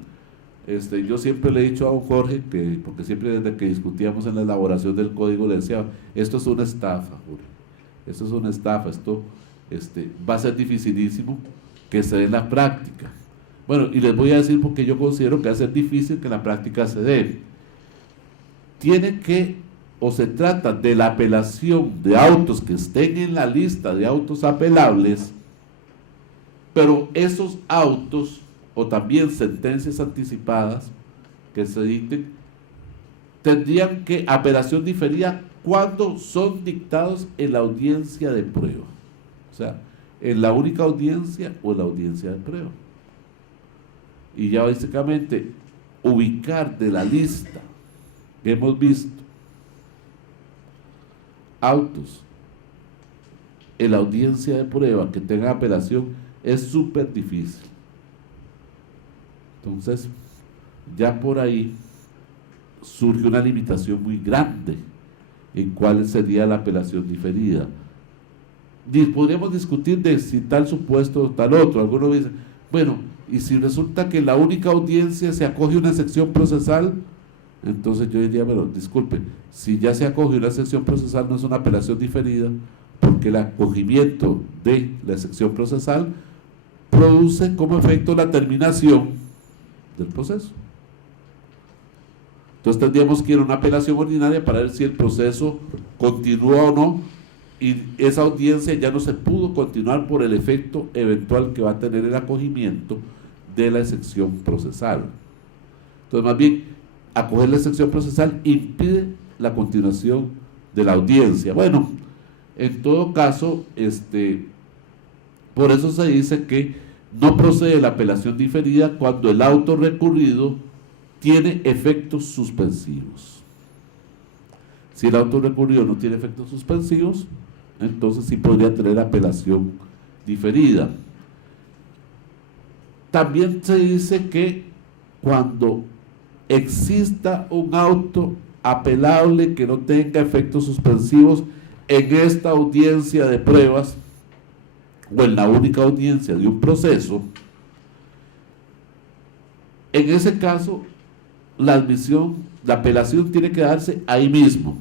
Yo siempre le he dicho a don Jorge, porque siempre desde que discutíamos en la elaboración del código le decía, esto es una estafa, Jorge, esto es una estafa, esto va a ser dificilísimo que se dé en la práctica. Bueno, y les voy a decir porque yo considero que va a ser difícil que en la práctica se dé. Tiene que, o se trata de la apelación de autos que estén en la lista de autos apelables, pero esos autos, o también sentencias anticipadas que se dicten, tendrían que apelación diferida cuando son dictados en la audiencia de prueba. O sea, en la única audiencia o en la audiencia de prueba. Y ya básicamente ubicar de la lista que hemos visto autos en la audiencia de prueba que tengan apelación es súper difícil. Entonces, ya por ahí surge una limitación muy grande en cuál sería la apelación diferida. Podríamos discutir de si tal supuesto o tal otro. Algunos dicen, bueno, y si resulta que la única audiencia se acoge una sección procesal, entonces yo diría, bueno, disculpe, si ya se acoge una sección procesal no es una apelación diferida, porque el acogimiento de la sección procesal produce como efecto la terminación del proceso. Entonces tendríamos que ir a una apelación ordinaria para ver si el proceso continúa o no, y esa audiencia ya no se pudo continuar por el efecto eventual que va a tener el acogimiento de la excepción procesal. Entonces, más bien, acoger la excepción procesal impide la continuación de la audiencia. Bueno, en todo caso, por eso se dice que no procede la apelación diferida cuando el auto recurrido tiene efectos suspensivos. Si el auto recurrido no tiene efectos suspensivos, entonces sí podría tener apelación diferida. También se dice que cuando exista un auto apelable que no tenga efectos suspensivos en esta audiencia de pruebas o en la única audiencia de un proceso, en ese caso la apelación tiene que darse ahí mismo,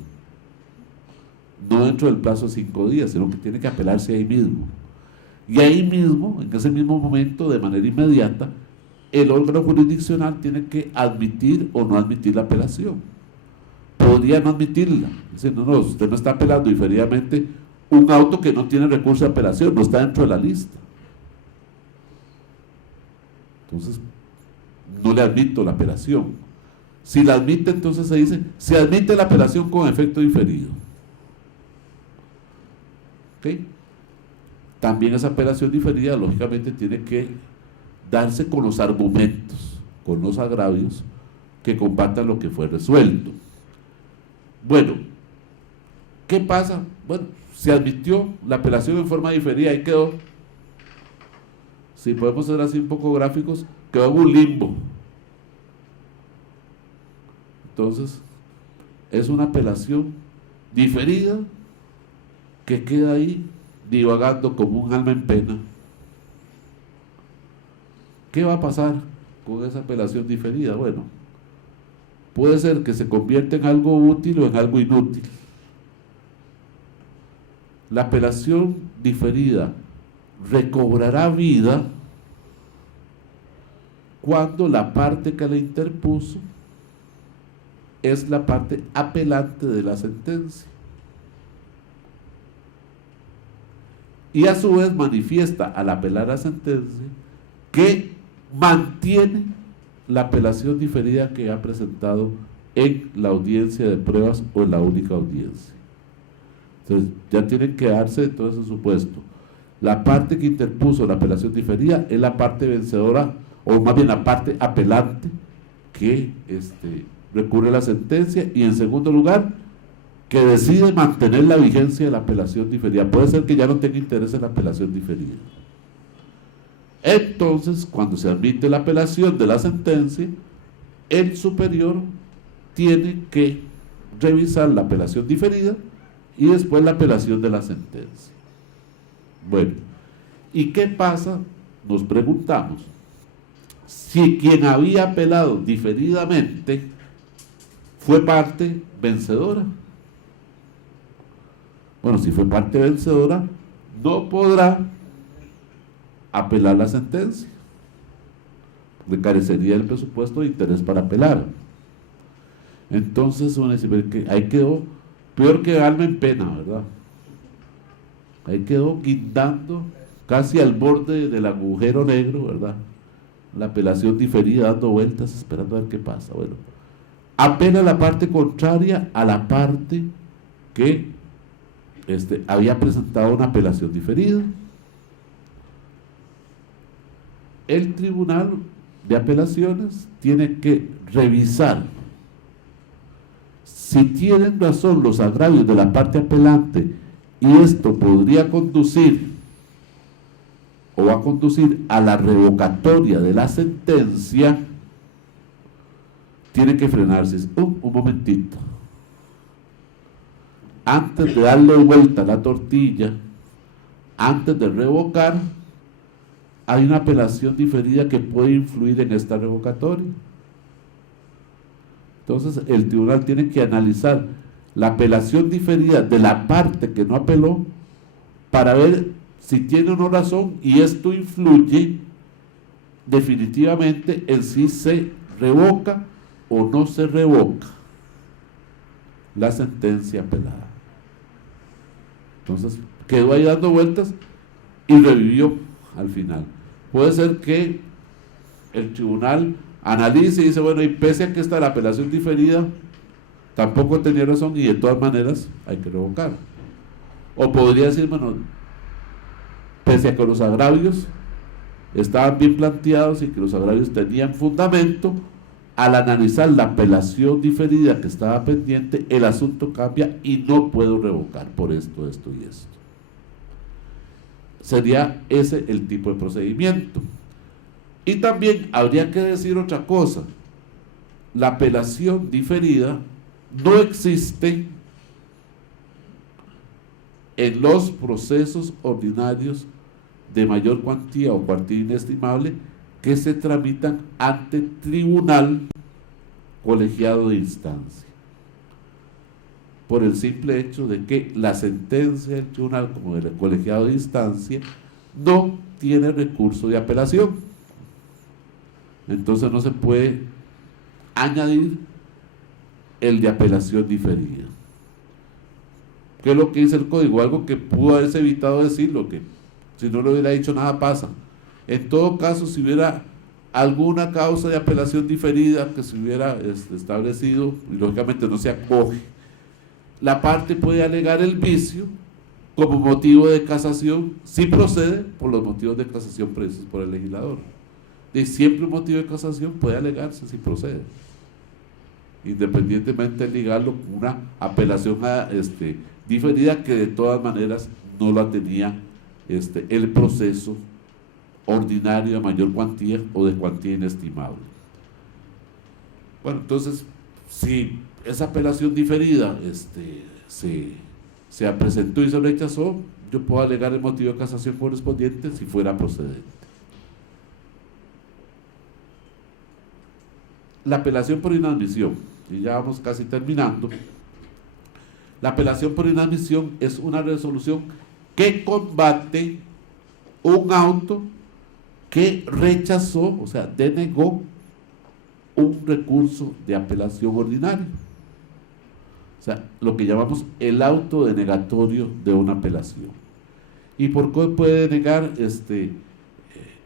no dentro del plazo de 5 días, sino que tiene que apelarse ahí mismo. Y ahí mismo, en ese mismo momento, de manera inmediata, el órgano jurisdiccional tiene que admitir o no admitir la apelación. Podría no admitirla, diciendo, no, usted no está apelando diferidamente un auto que no tiene recurso de apelación, no está dentro de la lista. Entonces, no le admito la apelación. Si la admite, entonces se dice, se admite la apelación con efecto diferido. ¿Ok? También esa apelación diferida, lógicamente, tiene que darse con los argumentos, con los agravios que combatan lo que fue resuelto. Bueno, ¿qué pasa? Bueno, se admitió la apelación en forma diferida, ahí quedó. Si podemos ser así un poco gráficos, quedó en un limbo. Entonces, es una apelación diferida que queda ahí divagando como un alma en pena. ¿Qué va a pasar con esa apelación diferida? Bueno, puede ser que se convierta en algo útil o en algo inútil. La apelación diferida recobrará vida cuando la parte que la interpuso es la parte apelante de la sentencia. Y a su vez manifiesta al apelar a la sentencia que mantiene la apelación diferida que ha presentado en la audiencia de pruebas o en la única audiencia. Entonces, ya tienen que darse todo ese supuesto. La parte que interpuso la apelación diferida es la parte vencedora, o más bien la parte apelante que recurre a la sentencia, y en segundo lugar, que decide mantener la vigencia de la apelación diferida. Puede ser que ya no tenga interés en la apelación diferida. Entonces, cuando se admite la apelación de la sentencia, el superior tiene que revisar la apelación diferida y después la apelación de la sentencia. Bueno, ¿y qué pasa? Nos preguntamos, si quien había apelado diferidamente fue parte vencedora. Bueno, si fue parte vencedora, no podrá apelar la sentencia, porque carecería del presupuesto de interés para apelar. Entonces uno dice, que ahí quedó peor que alma en pena, ¿verdad? Ahí quedó guindando casi al borde del agujero negro, ¿verdad? La apelación diferida, dando vueltas, esperando a ver qué pasa. Bueno, apela la parte contraria a la parte que había presentado una apelación diferida. El tribunal de apelaciones tiene que revisar si tienen razón los agravios de la parte apelante y esto podría conducir o va a conducir a la revocatoria de la sentencia. Tiene que frenarse. Un momentito. Antes de darle vuelta a la tortilla, antes de revocar, hay una apelación diferida que puede influir en esta revocatoria. Entonces, el tribunal tiene que analizar la apelación diferida de la parte que no apeló para ver si tiene o no razón, y esto influye definitivamente en si se revoca o no se revoca la sentencia apelada. Entonces, quedó ahí dando vueltas y revivió al final. Puede ser que el tribunal analice y dice, bueno, y pese a que está la apelación diferida, tampoco tenía razón y de todas maneras hay que revocar. O podría decir, bueno, pese a que los agravios estaban bien planteados y que los agravios tenían fundamento, al analizar la apelación diferida que estaba pendiente, el asunto cambia y no puedo revocar por esto, esto y esto. Sería ese el tipo de procedimiento. Y también habría que decir otra cosa: la apelación diferida no existe en los procesos ordinarios de mayor cuantía o cuantía inestimable que se tramitan ante tribunal colegiado de instancia, por el simple hecho de que la sentencia del tribunal como del colegiado de instancia no tiene recurso de apelación. Entonces no se puede añadir el de apelación diferida. ¿Qué es lo que dice el código? Algo que pudo haberse evitado decirlo, que si no lo hubiera dicho nada pasa. En todo caso, si hubiera alguna causa de apelación diferida que se hubiera establecido, y lógicamente no se acoge, la parte puede alegar el vicio como motivo de casación, si procede por los motivos de casación previstos por el legislador. Y siempre un motivo de casación puede alegarse si procede, independientemente de ligarlo con una apelación diferida que de todas maneras no la tenía el proceso ordinario de mayor cuantía o de cuantía inestimable. Bueno, entonces si esa apelación diferida se presentó y se rechazó, yo puedo alegar el motivo de casación correspondiente si fuera procedente. La apelación por inadmisión, y ya vamos casi terminando. La apelación por inadmisión es una resolución que combate un auto que rechazó, o sea, denegó un recurso de apelación ordinario. O sea, lo que llamamos el auto denegatorio de una apelación. ¿Y por qué puede denegar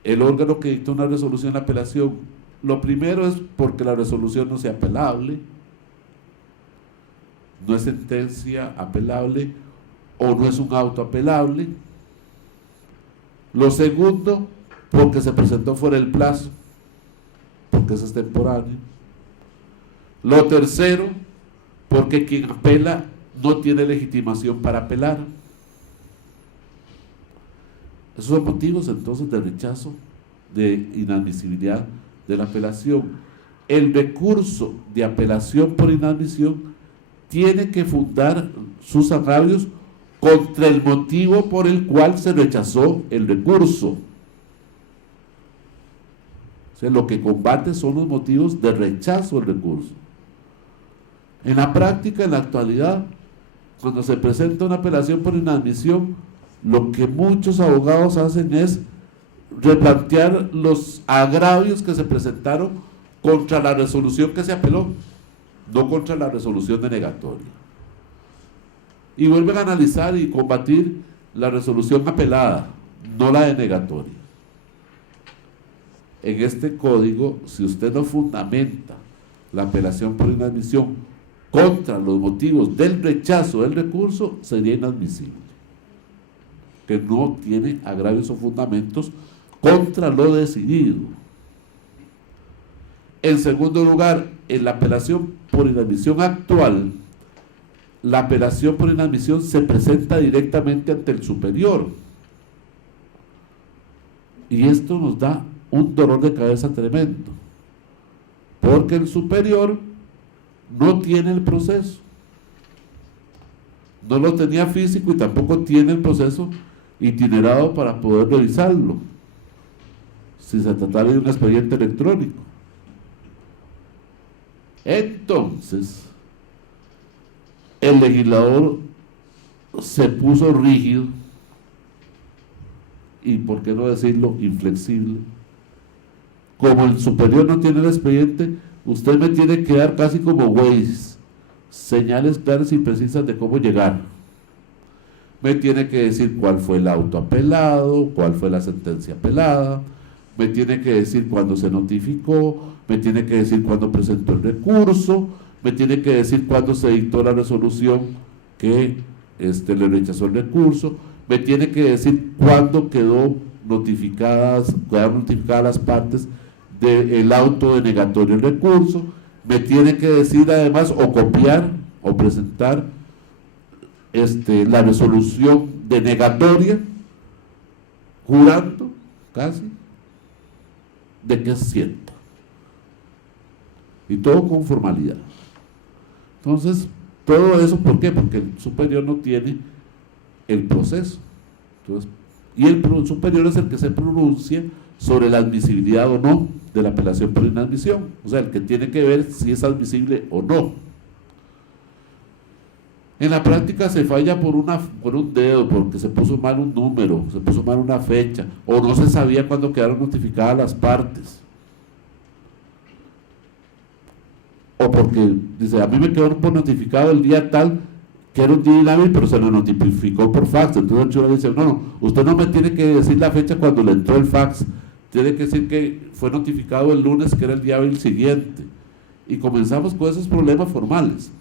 el órgano que dictó una resolución de apelación? Lo primero es porque la resolución no sea apelable, no es sentencia apelable o no es un auto apelable. Lo segundo, porque se presentó fuera del plazo, porque eso es temporáneo. Lo tercero, porque quien apela no tiene legitimación para apelar. Esos son motivos entonces de rechazo, de inadmisibilidad de la apelación. El recurso de apelación por inadmisión tiene que fundar sus agravios contra el motivo por el cual se rechazó el recurso. O sea, lo que combate son los motivos de rechazo del recurso. En la práctica, en la actualidad, cuando se presenta una apelación por inadmisión, lo que muchos abogados hacen es replantear los agravios que se presentaron contra la resolución que se apeló, no contra la resolución denegatoria. Y vuelven a analizar y combatir la resolución apelada, no la denegatoria. En este código, si usted no fundamenta la apelación por inadmisión contra los motivos del rechazo del recurso, sería inadmisible, que no tiene agravios o fundamentos contra lo decidido. En segundo lugar, en la apelación por inadmisión actual, la apelación por inadmisión se presenta directamente ante el superior. Y esto nos da un dolor de cabeza tremendo, porque el superior no tiene el proceso, no lo tenía físico y tampoco tiene el proceso itinerado para poder revisarlo, si se tratara de un expediente electrónico. Entonces, el legislador se puso rígido y, por qué no decirlo, inflexible. Como el superior no tiene el expediente, usted me tiene que dar casi como Waze, señales claras y precisas de cómo llegar. Me tiene que decir cuál fue el auto apelado, cuál fue la sentencia apelada, me tiene que decir cuándo se notificó, me tiene que decir cuándo presentó el recurso, me tiene que decir cuándo se dictó la resolución que le rechazó el recurso, me tiene que decir cuándo quedaron notificadas las partes del auto denegatorio del recurso, me tiene que decir además o copiar o presentar la resolución denegatoria, jurando casi de que es cierta, y todo con formalidad. Entonces, todo eso, ¿por qué? Porque el superior no tiene el proceso. Entonces, y el superior es el que se pronuncia sobre la admisibilidad o no de la apelación por inadmisión, o sea, el que tiene que ver si es admisible o no. En la práctica se falla por un dedo, porque se puso mal un número, se puso mal una fecha, o no se sabía cuándo quedaron notificadas las partes. O porque dice, a mí me quedó por notificado el día tal, que era un día inhábil, pero se lo notificó por fax. Entonces el tribunal dice, no, usted no me tiene que decir la fecha cuando le entró el fax, tiene que decir que fue notificado el lunes, que era el día hábil siguiente. Y comenzamos con esos problemas formales.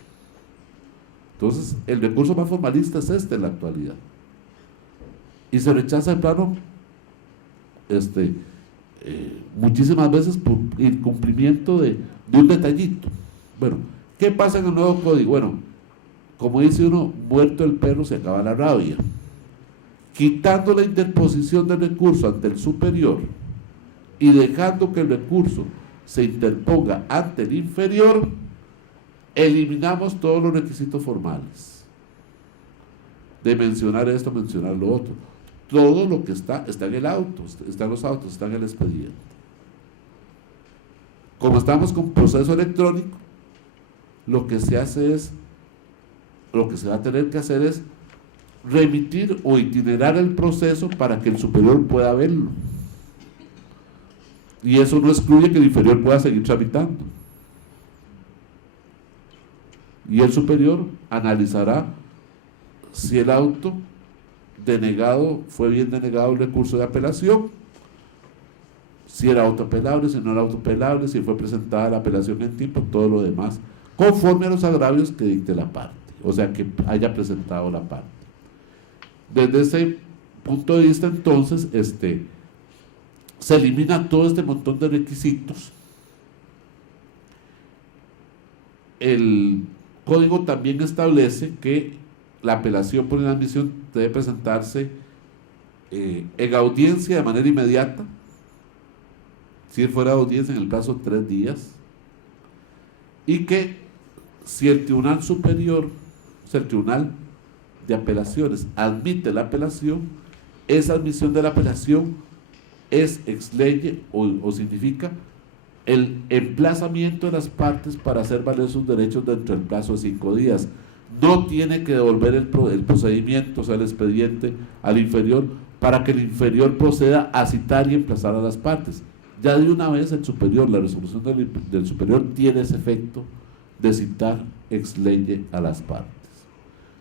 Entonces, el recurso más formalista es en la actualidad. Y se rechaza de plano muchísimas veces por incumplimiento de un detallito. Bueno, ¿qué pasa en el nuevo código? Bueno, como dice uno, muerto el perro se acaba la rabia. Quitando la interposición del recurso ante el superior y dejando que el recurso se interponga ante el inferior, eliminamos todos los requisitos formales de mencionar esto, mencionar lo otro. Todo lo que está en el auto, está en los autos, está en el expediente. Como estamos con proceso electrónico, lo que se hace es, lo que se va a tener que hacer es remitir o itinerar el proceso para que el superior pueda verlo. Y eso no excluye que el inferior pueda seguir tramitando. Y el superior analizará si el auto denegado, fue bien denegado el recurso de apelación, si era autoapelable, si no era autoapelable, si fue presentada la apelación en tiempo, todo lo demás, conforme a los agravios que dicte la parte, o sea, que haya presentado la parte. Desde ese punto de vista, entonces, se elimina todo este montón de requisitos. El código también establece que la apelación por inadmisión debe presentarse en audiencia de manera inmediata, si fuera audiencia en el plazo de 3 días, y que si el Tribunal Superior, o sea, el Tribunal de Apelaciones admite la apelación, esa admisión de la apelación es ex lege o significa el emplazamiento de las partes para hacer valer sus derechos dentro del plazo de 5 días. No tiene que devolver el procedimiento, o sea, el expediente al inferior para que el inferior proceda a citar y emplazar a las partes. Ya de una vez el superior, la resolución del superior tiene ese efecto de citar ex lege a las partes.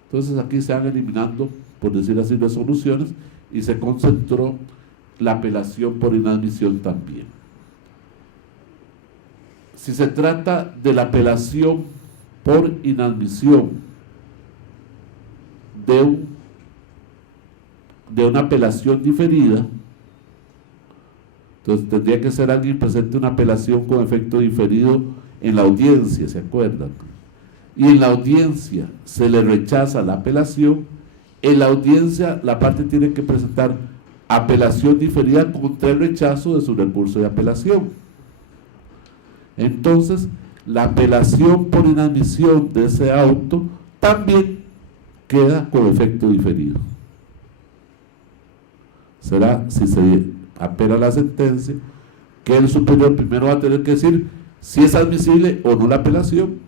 Entonces aquí se van eliminando, por decir así, resoluciones y se concentró la apelación por inadmisión también. Si se trata de la apelación por inadmisión de una apelación diferida, entonces tendría que ser alguien presente una apelación con efecto diferido en la audiencia, ¿se acuerdan? Y en la audiencia se le rechaza la apelación, en la audiencia la parte tiene que presentar apelación diferida contra el rechazo de su recurso de apelación. Entonces, la apelación por inadmisión de ese auto también queda con efecto diferido. Será, si se apela la sentencia, que el superior primero va a tener que decir si es admisible o no la apelación,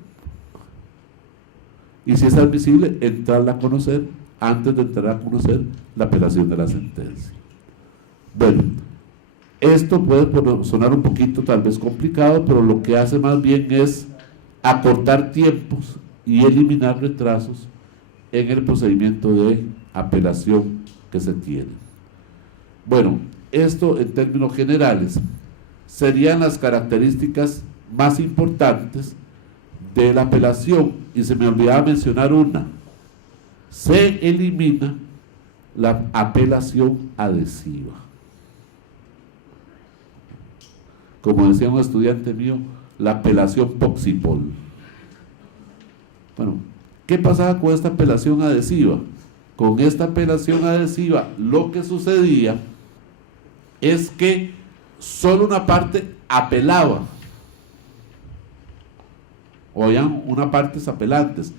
y si es admisible, entrarla a conocer antes de entrar a conocer la apelación de la sentencia. Bueno, esto puede sonar un poquito tal vez complicado, pero lo que hace más bien es acortar tiempos y eliminar retrasos en el procedimiento de apelación que se tiene. Bueno, esto en términos generales serían las características más importantes de la apelación, y se me olvidaba mencionar una: se elimina la apelación adhesiva. Como decía un estudiante mío, la apelación poxipol. Bueno, ¿qué pasaba con esta apelación adhesiva? Con esta apelación adhesiva lo que sucedía es que solo una parte apelaba, o había una partes apelantes,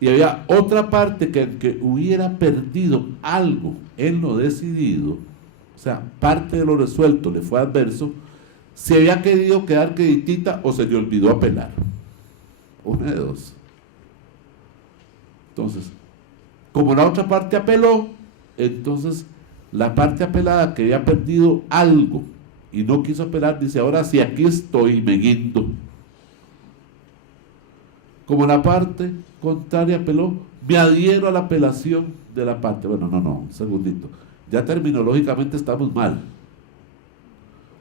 y había otra parte que aunque hubiera perdido algo en lo decidido, o sea, parte de lo resuelto le fue adverso, se había querido quedar creditita o se le olvidó apelar. Una de dos. Entonces, como la otra parte apeló, entonces la parte apelada que había perdido algo y no quiso apelar, dice: ahora sí, aquí estoy, me guindo. Como la parte contraria apeló, me adhiero a la apelación de la parte. Bueno, no, un segundito. Ya terminológicamente estamos mal.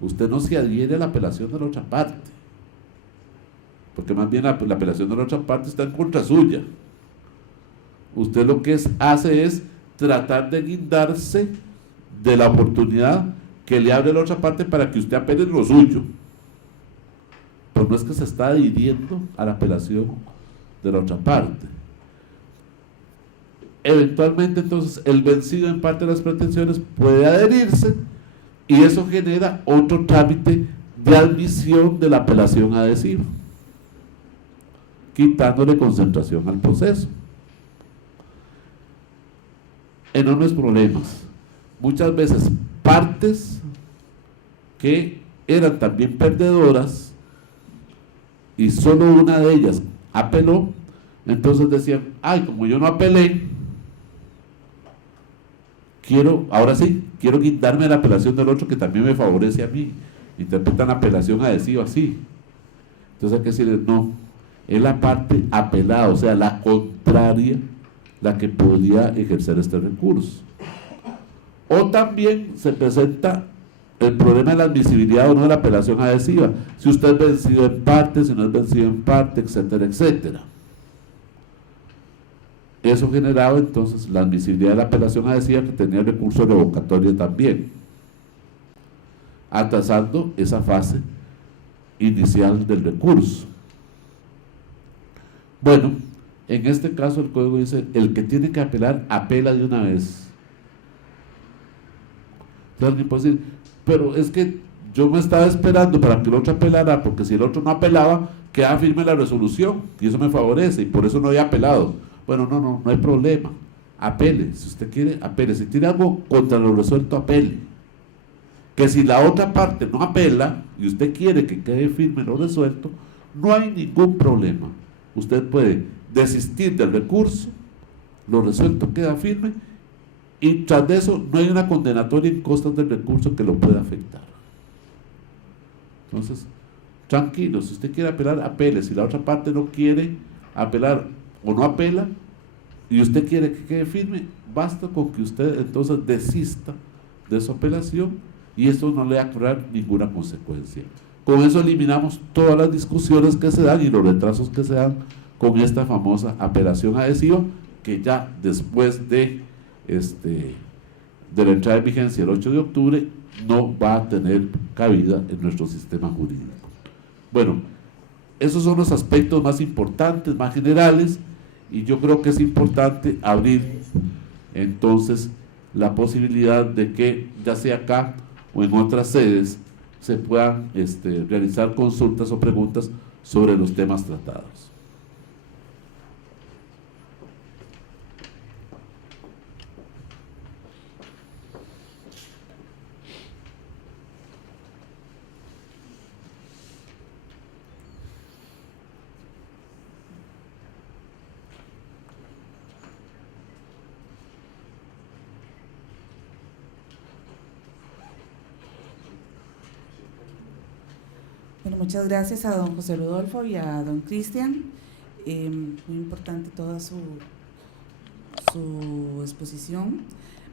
Usted no se adhiere a la apelación de la otra parte, porque más bien la apelación de la otra parte está en contra suya. Usted lo que hace es tratar de guindarse de la oportunidad que le abre la otra parte para que usted apele lo suyo. Pero no es que se está adhiriendo a la apelación de la otra parte. Eventualmente, entonces, el vencido en parte de las pretensiones puede adherirse, y eso genera otro trámite de admisión de la apelación adhesiva. quitándole concentración al proceso. Enormes problemas. Muchas veces partes que eran también perdedoras y solo una de ellas apeló, entonces decían, ay, como yo no apelé, ahora sí, quiero quitarme la apelación del otro que también me favorece a mí. Interpretan la apelación adhesiva así. Entonces hay que decirles, no, es la parte apelada, o sea, la contraria, la que podría ejercer este recurso. O también se presenta el problema de la admisibilidad o no de la apelación adhesiva, si usted es vencido en parte, si no es vencido en parte, etcétera, etcétera. Eso generaba entonces la admisibilidad de la apelación adhesiva, que tenía el recurso revocatorio también, atrasando esa fase inicial del recurso. Bueno, en este caso el código dice, el que tiene que apelar, apela de una vez. Entonces alguien puede decir, pero es que yo me estaba esperando para que el otro apelara, porque si el otro no apelaba, queda firme la resolución, y eso me favorece, y por eso no había apelado. Bueno, no hay problema, apele, si usted quiere, apele, si tiene algo contra lo resuelto, apele. Que si la otra parte no apela, y usted quiere que quede firme lo resuelto, no hay ningún problema. Usted puede desistir del recurso, lo resuelto queda firme, y tras de eso no hay una condenatoria en costas del recurso que lo pueda afectar. Entonces, tranquilo, si usted quiere apelar, apele. Si la otra parte no quiere apelar o no apela, y usted quiere que quede firme, basta con que usted entonces desista de su apelación, y eso no le va a crear ninguna consecuencia. Con eso eliminamos todas las discusiones que se dan y los retrasos que se dan con esta famosa apelación adhesiva, que ya después de la entrada en vigencia el 8 de octubre no va a tener cabida en nuestro sistema jurídico. Bueno, esos son los aspectos más importantes, más generales, y yo creo que es importante abrir entonces la posibilidad de que ya sea acá o en otras sedes se puedan realizar consultas o preguntas sobre los temas tratados. Bueno, muchas gracias a don José Rodolfo y a don Cristian. Muy importante toda su exposición.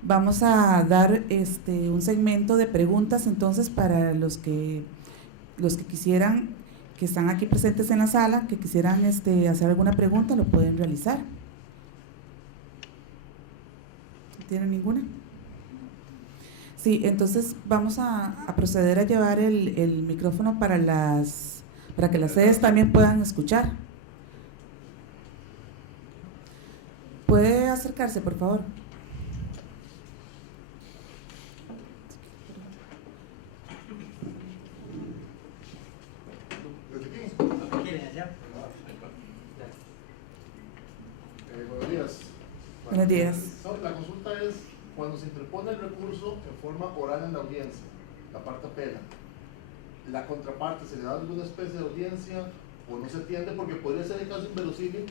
Vamos a dar un segmento de preguntas entonces para los que quisieran, que están aquí presentes en la sala, que quisieran hacer alguna pregunta, lo pueden realizar. ¿No tienen ninguna? Sí, entonces vamos a proceder a llevar el micrófono para que las sedes también puedan escuchar. ¿Puede acercarse, por favor? Buenos días. Buenos días. La consulta es cuando se interpone el recurso en forma oral en la audiencia, la parte apela, la contraparte se le da alguna especie de audiencia o no se atiende, porque podría ser el caso inverosímil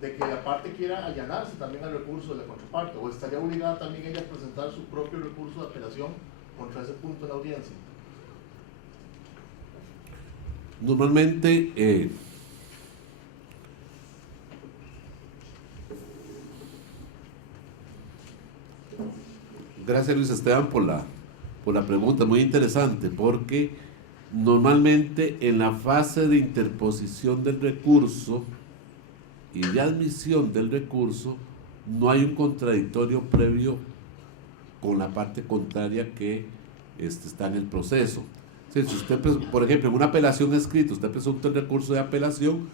de que la parte quiera allanarse también al recurso de la contraparte, o estaría obligada también ella a presentar su propio recurso de apelación contra ese punto en la audiencia. Normalmente gracias Luis Esteban por la pregunta, muy interesante, porque normalmente en la fase de interposición del recurso y de admisión del recurso no hay un contradictorio previo con la parte contraria que está en el proceso. Si usted, por ejemplo, en una apelación escrita, usted presenta el recurso de apelación,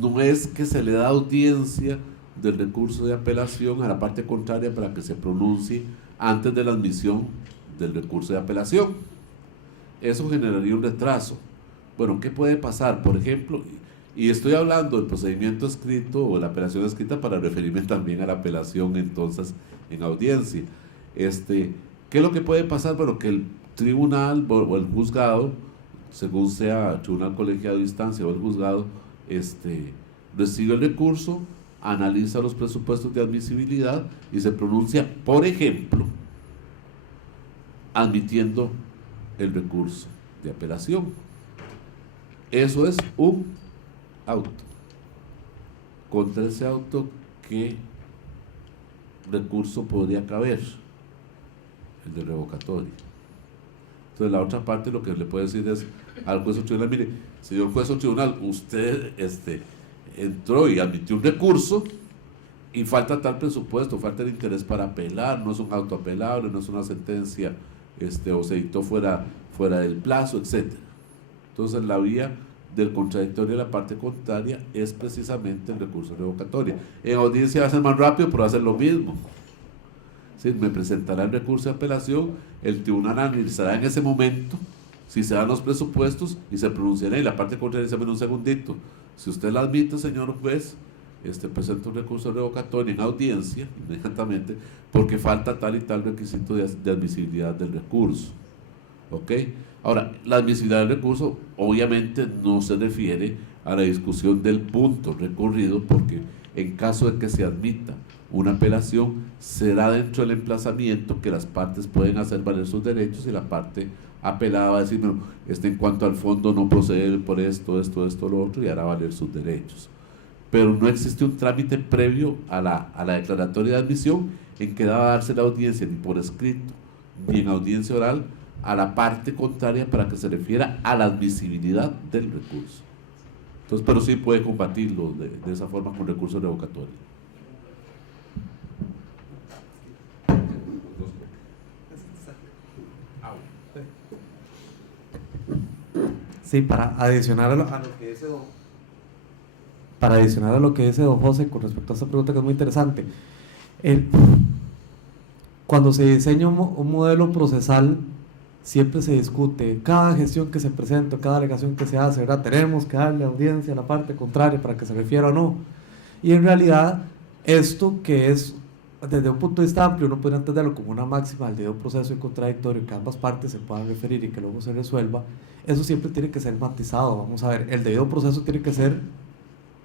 no es que se le da audiencia del recurso de apelación a la parte contraria para que se pronuncie antes de la admisión del recurso de apelación. Eso generaría un retraso. Bueno, ¿qué puede pasar? Por ejemplo, Y estoy hablando del procedimiento escrito o la apelación escrita para referirme también a la apelación entonces en audiencia. ¿Qué es lo que puede pasar? Bueno, que el tribunal o el juzgado, según sea tribunal colegiado de instancia o el juzgado, recibe el recurso, analiza los presupuestos de admisibilidad y se pronuncia, por ejemplo, admitiendo el recurso de apelación. Eso es un auto. Contra ese auto, ¿qué recurso podría caber? El de revocatoria. Entonces la otra parte lo que le puede decir es al juez o tribunal: mire, señor juez o tribunal, usted entró y admitió un recurso y falta tal presupuesto, falta el interés para apelar, no es un auto apelable, no es una sentencia o se dictó fuera del plazo, etc. Entonces la vía del contradictorio de la parte contraria es precisamente el recurso revocatorio. En audiencia va a ser más rápido, pero va a ser lo mismo. ¿Sí? Me presentará el recurso de apelación, el tribunal analizará en ese momento si se dan los presupuestos y se pronunciará, y la parte contraria dice: un segundito, si usted la admite, señor juez, presenta un recurso revocatorio en audiencia inmediatamente porque falta tal y tal requisito de admisibilidad del recurso. ¿Ok? Ahora, la admisibilidad del recurso obviamente no se refiere a la discusión del punto recurrido, porque en caso de que se admita una apelación, será dentro del emplazamiento que las partes pueden hacer valer sus derechos, y la parte apelada va a decir: bueno, en cuanto al fondo no procede por esto, lo otro, y hará valer sus derechos. Pero no existe un trámite previo a la declaratoria de admisión en que deba darse la audiencia ni por escrito ni en audiencia oral a la parte contraria para que se refiera a la admisibilidad del recurso. Entonces, pero sí puede combatirlo de esa forma con recurso revocatorio. Sí, para adicionar a lo que dice don José con respecto a esta pregunta, que es muy interesante. Cuando se diseña un modelo procesal, siempre se discute cada gestión que se presenta, cada alegación que se hace, ¿verdad? Tenemos que darle audiencia a la parte contraria para que se refiera o no. Y en realidad, esto que es, desde un punto de vista amplio, uno podría entenderlo como una máxima del debido proceso y contradictorio, que ambas partes se puedan referir y que luego se resuelva. Eso siempre tiene que ser matizado. Vamos a ver, el debido proceso tiene que ser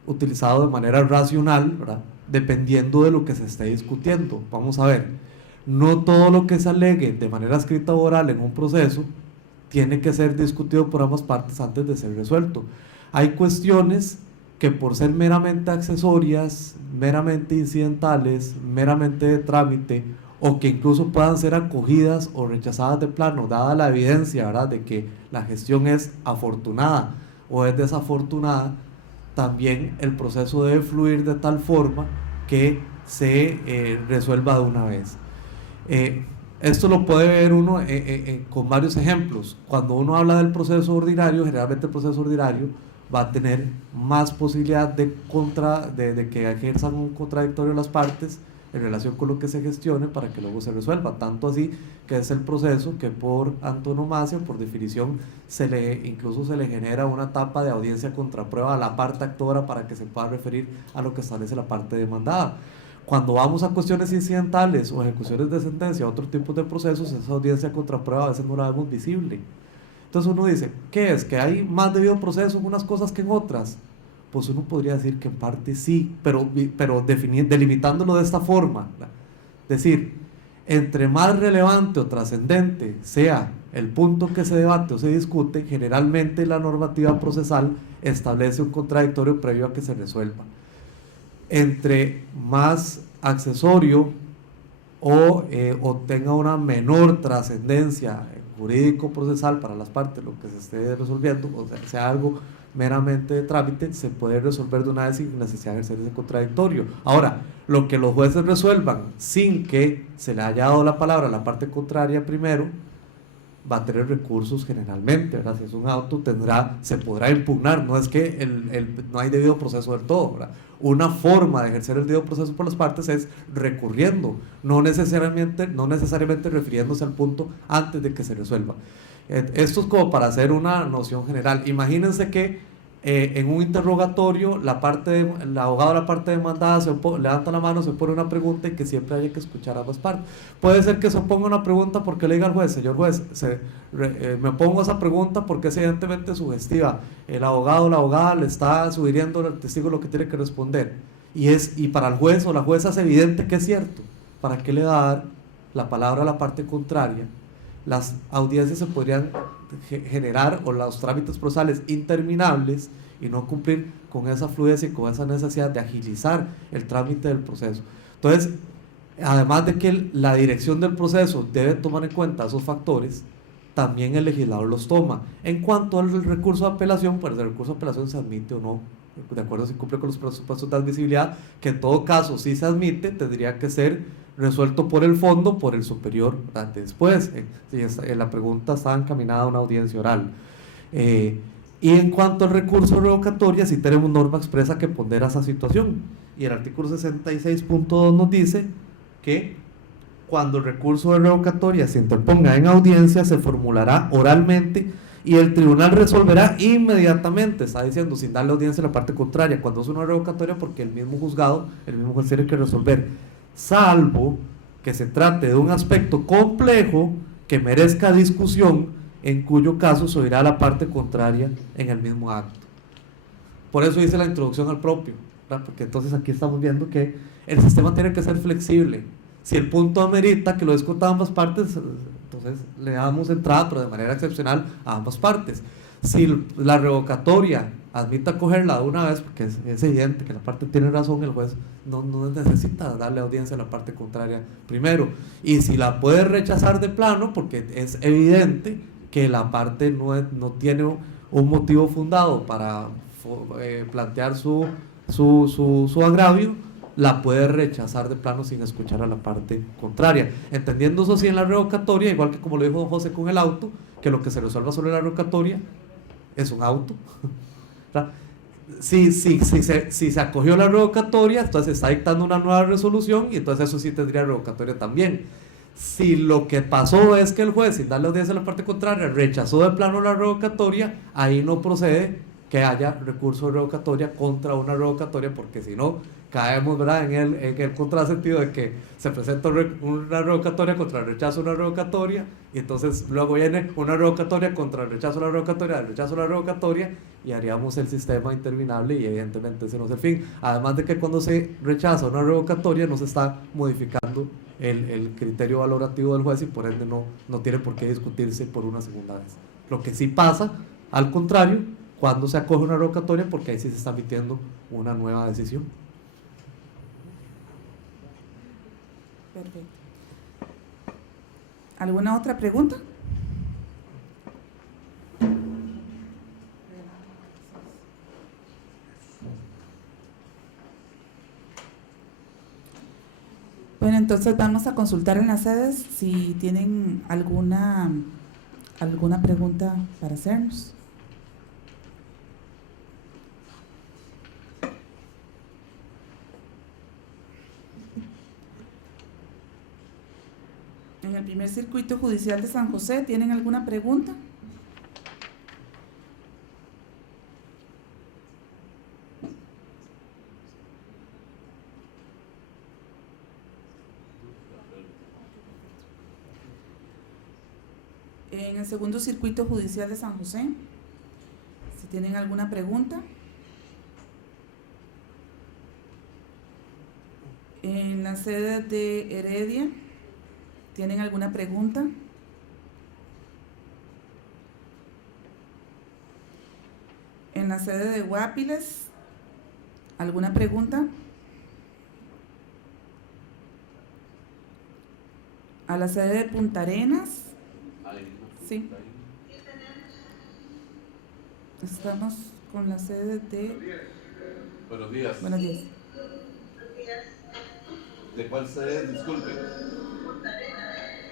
utilizado de manera racional, ¿verdad? Dependiendo de lo que se esté discutiendo. Vamos a ver, no todo lo que se alegue de manera escrita o oral en un proceso tiene que ser discutido por ambas partes antes de ser resuelto. Hay cuestiones que, por ser meramente accesorias, meramente incidentales, meramente de trámite, o que incluso puedan ser acogidas o rechazadas de plano, dada la evidencia, ¿verdad?, de que la gestión es afortunada o es desafortunada, también el proceso debe fluir de tal forma que se resuelva de una vez. Esto lo puede ver uno con varios ejemplos. Cuando uno habla del proceso ordinario, generalmente el proceso ordinario va a tener más posibilidad de que ejerzan un contradictorio las partes en relación con lo que se gestione para que luego se resuelva, tanto así que es el proceso que por antonomasia, por definición, incluso se le genera una etapa de audiencia contraprueba a la parte actora para que se pueda referir a lo que establece la parte demandada. Cuando vamos a cuestiones incidentales o ejecuciones de sentencia, otro tipo de procesos, esa audiencia contraprueba a veces no la vemos visible. Entonces uno dice, ¿qué es? ¿Que hay más debido proceso en unas cosas que en otras? Pues uno podría decir que en parte sí, pero delimitándolo de esta forma. Es decir, entre más relevante o trascendente sea el punto que se debate o se discute, generalmente la normativa procesal establece un contradictorio previo a que se resuelva. Entre más accesorio o tenga una menor trascendencia jurídico-procesal para las partes, lo que se esté resolviendo, o sea algo meramente de trámite, se puede resolver de una vez sin necesidad de ejercer ese contradictorio. Ahora, lo que los jueces resuelvan sin que se le haya dado la palabra a la parte contraria primero, va a tener recursos generalmente, ¿verdad? Si es un auto, se podrá impugnar. No es que no hay debido proceso del todo, ¿verdad? Una forma de ejercer el debido proceso por las partes es recurriendo, no necesariamente refiriéndose al punto antes de que se resuelva. Esto es como para hacer una noción general. Imagínense que en un interrogatorio el abogado de la parte demandada levanta la mano, se pone una pregunta y que siempre haya que escuchar a ambas partes. Puede ser que se ponga una pregunta porque le diga al juez, señor juez, me pongo esa pregunta porque es evidentemente sugestiva, el abogado o la abogada le está sugiriendo al testigo lo que tiene que responder, y para el juez o la jueza es evidente que es cierto. ¿Para qué le va a dar la palabra a la parte contraria? Las audiencias se podrían generar, o los trámites procesales interminables, y no cumplir con esa fluidez y con esa necesidad de agilizar el trámite del proceso. Entonces, además de que la dirección del proceso debe tomar en cuenta esos factores, también el legislador los toma. En cuanto al recurso de apelación, pues el recurso de apelación se admite o no, de acuerdo si cumple con los presupuestos de admisibilidad, que en todo caso, si se admite, tendría que ser resuelto por el fondo, por el superior, después, si la pregunta está encaminada a una audiencia oral. Y en cuanto al recurso de revocatoria, sí tenemos norma expresa que pondera esa situación, y el artículo 66.2 nos dice que cuando el recurso de revocatoria se interponga en audiencia, se formulará oralmente y el tribunal resolverá inmediatamente, está diciendo, sin darle audiencia a la parte contraria, cuando es una revocatoria, porque el mismo juzgado, el mismo juez tiene que resolver, salvo que se trate de un aspecto complejo que merezca discusión, en cuyo caso se oirá a la parte contraria en el mismo acto. Por eso hice la introducción al propio, ¿verdad? Porque entonces aquí estamos viendo que el sistema tiene que ser flexible. Si el punto amerita que lo discutan ambas partes, entonces le damos entrada, pero de manera excepcional, a ambas partes. Si la revocatoria admite acogerla de una vez, porque es evidente que la parte tiene razón, el juez no necesita darle audiencia a la parte contraria primero. Y si la puede rechazar de plano, porque es evidente que la parte no tiene un motivo fundado para plantear su agravio, la puede rechazar de plano sin escuchar a la parte contraria. Entendiendo eso sí en la revocatoria, igual que como lo dijo don José con el auto, que lo que se resuelva sobre la revocatoria es un auto. Si se acogió la revocatoria, entonces está dictando una nueva resolución, y entonces eso sí tendría revocatoria también. Si lo que pasó es que el juez, sin darle audiencia a la parte contraria, rechazó de plano la revocatoria, ahí no procede que haya recurso de revocatoria contra una revocatoria, porque si no, caemos, ¿verdad?, en el contrasentido de que se presenta una revocatoria contra el rechazo de una revocatoria, y entonces luego viene una revocatoria contra el rechazo de la revocatoria, el rechazo de la revocatoria, y haríamos el sistema interminable, y evidentemente ese no es el fin. Además de que cuando se rechaza una revocatoria no se está modificando el criterio valorativo del juez, y por ende no tiene por qué discutirse por una segunda vez. Lo que sí pasa, al contrario, cuando se acoge una revocatoria, porque ahí sí se está emitiendo una nueva decisión. Perfecto. ¿Alguna otra pregunta? Bueno, entonces vamos a consultar en las sedes si tienen alguna pregunta para hacernos. En el primer circuito judicial de San José, ¿tienen alguna pregunta? En el segundo circuito judicial de San José, si tienen alguna pregunta. En la sede de Heredia, ¿tienen alguna pregunta? En la sede de Guapiles, ¿alguna pregunta? A la sede de Punta Arenas. Sí. Estamos con la sede de... Buenos días. Buenos días. ¿De cuál sede? Disculpe.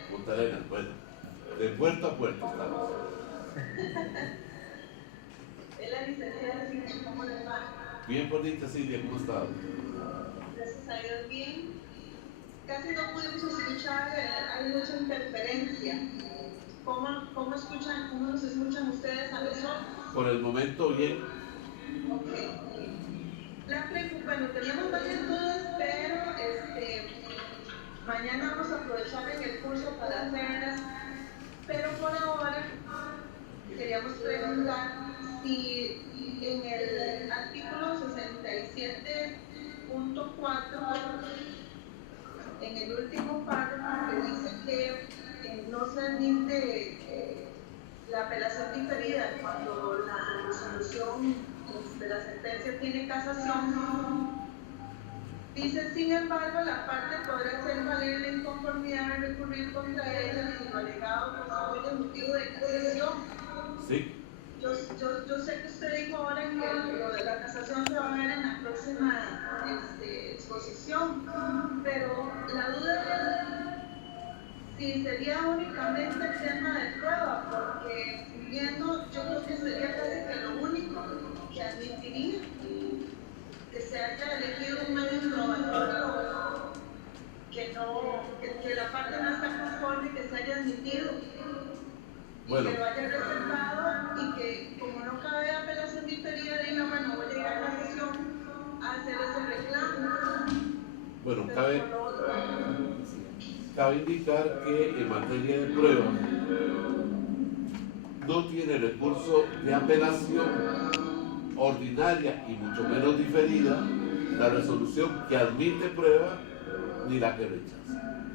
Punta Arenas, bueno. De puerta a puerta estamos. Es la licenciada Silvia, ¿cómo les va? Bien bonita, Silvia, ¿cómo está? Gracias a Dios, bien. Casi no pudimos escuchar, hay mucha interferencia. ¿Cómo nos escuchan ustedes a nosotros? Por el momento, bien. Ok. Bueno, teníamos varias dudas, pero mañana vamos a aprovechar en el curso para hacerlas. Pero por ahora queríamos preguntar si en el artículo 67.4, en el último párrafo, que dice que no se admite la apelación diferida cuando la resolución de la sentencia tiene casación, dice, sin embargo, la parte podrá hacer valer la inconformidad de recurrir contra ella si lo alegado constituye motivo de casación. Sí. Yo sé que usted dijo ahora que lo de la casación se va a ver en la próxima exposición, pero la duda es si sería únicamente el tema de prueba, porque viendo, yo creo que sería casi que lo único que admitiría que se haya elegido un medio innovador, que la parte no está conforme, que se haya admitido, Bueno. y que lo haya reservado, y que como no cabe apelación diferida, diga, bueno, voy a ir a la sesión a hacer ese reclamo. Bueno, cabe indicar que en materia de prueba no tiene recurso de apelación ordinaria y mucho menos diferida la resolución que admite prueba ni la que rechaza.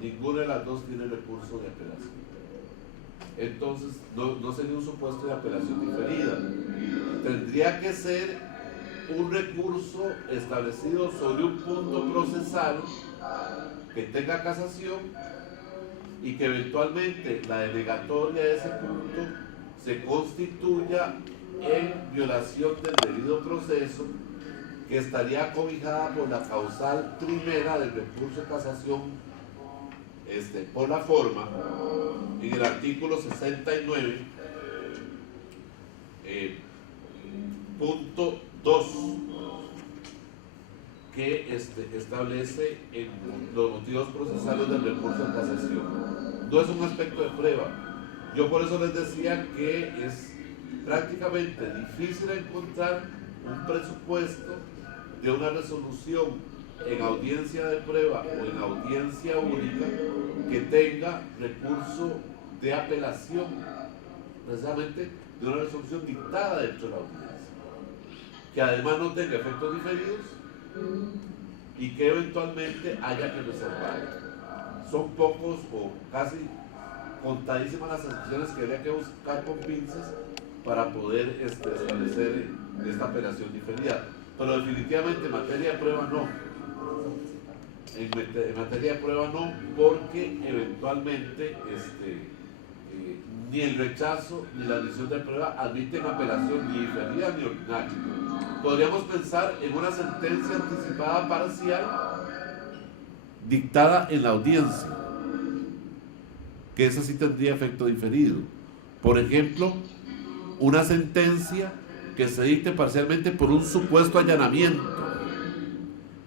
Ninguna de las dos tiene recurso de apelación. Entonces no sería un supuesto de apelación diferida. Tendría que ser un recurso establecido sobre un punto procesal que tenga casación y que eventualmente la denegatoria de ese punto se constituya en violación del debido proceso, que estaría cobijada por la causal primera del recurso de casación por la forma, en el artículo 69, punto 2, que establece en los motivos procesales del recurso de casación. No es un aspecto de prueba. Yo por eso les decía que es prácticamente difícil encontrar un presupuesto de una resolución en audiencia de prueba o en audiencia única que tenga recurso de apelación, precisamente de una resolución dictada dentro de la audiencia, que además no tenga efectos diferidos y que eventualmente haya que reservar. Son pocos o casi contadísimas las excepciones que habría que buscar con pinzas para poder establecer esta apelación diferida. Pero definitivamente en materia de prueba no. En materia de prueba no, porque eventualmente ni el rechazo ni la admisión de prueba admiten apelación ni diferida ni ordinaria. Podríamos pensar en una sentencia anticipada parcial dictada en la audiencia, que esa sí tendría efecto diferido. Por ejemplo, una sentencia que se dicte parcialmente por un supuesto allanamiento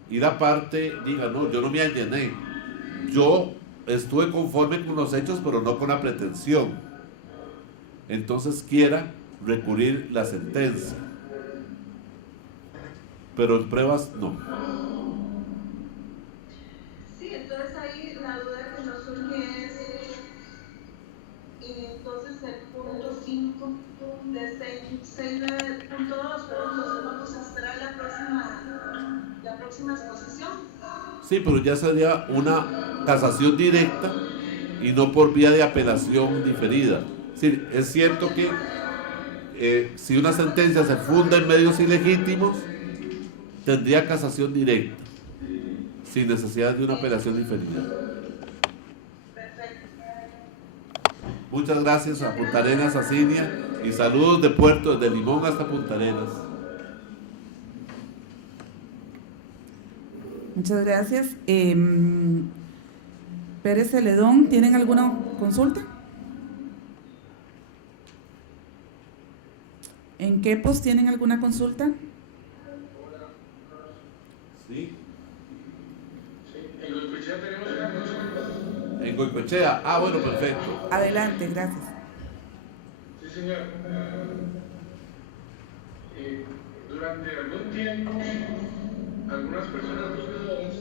y la parte diga, no, yo no me allané, yo estuve conforme con los hechos pero no con la pretensión, entonces quiera recurrir la sentencia, pero en pruebas no. Sí, entonces ahí la duda que nos surge es, y entonces el punto 5 de 6.9.2, pero entonces vamos a esperar la próxima exposición. Sí, pero ya sería una casación directa y no por vía de apelación diferida. Sí, es cierto que si una sentencia se funda en medios ilegítimos, tendría casación directa, sin necesidad de una apelación diferida. Perfecto. Muchas gracias a Punta Arenas, a Cinia, y saludos de Puerto, desde Limón hasta Punta Arenas. Muchas gracias. Pérez Celedón, ¿tienen alguna consulta? ¿En Quepos tienen alguna consulta? Sí. En Goicoechea tenemos una consulta. En Goicoechea, bueno, perfecto. Adelante, gracias. Sí, señor. durante algún tiempo, algunas personas buscadoras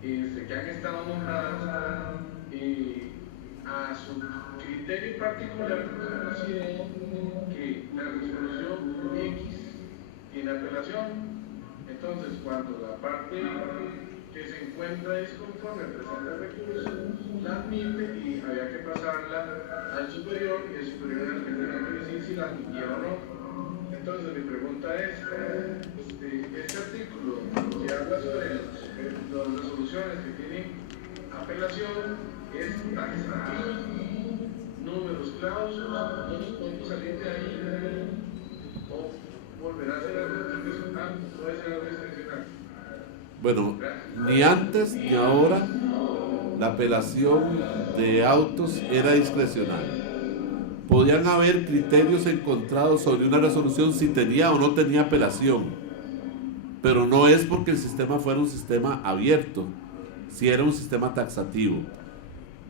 que han estado nombradas a su criterio particular considero que la resolución X tiene apelación. Entonces, cuando la parte que se encuentra disconforme presenta el recurso, la admite y había que pasarla al superior, y el superior era el que tenía que decir si la admitía o no. Entonces, mi pregunta es, este artículo que habla sobre las resoluciones que tienen apelación, ¿es taxativo? ¿Números clausos? ¿No nos podemos salir de ahí? ¿O volverá a ser algo discrecional? ¿Puede ser algo discrecional? Bueno, ni antes ni ahora la apelación de autos era discrecional. Podían haber criterios encontrados sobre una resolución si tenía o no tenía apelación, pero no es porque el sistema fuera un sistema abierto, si era un sistema taxativo.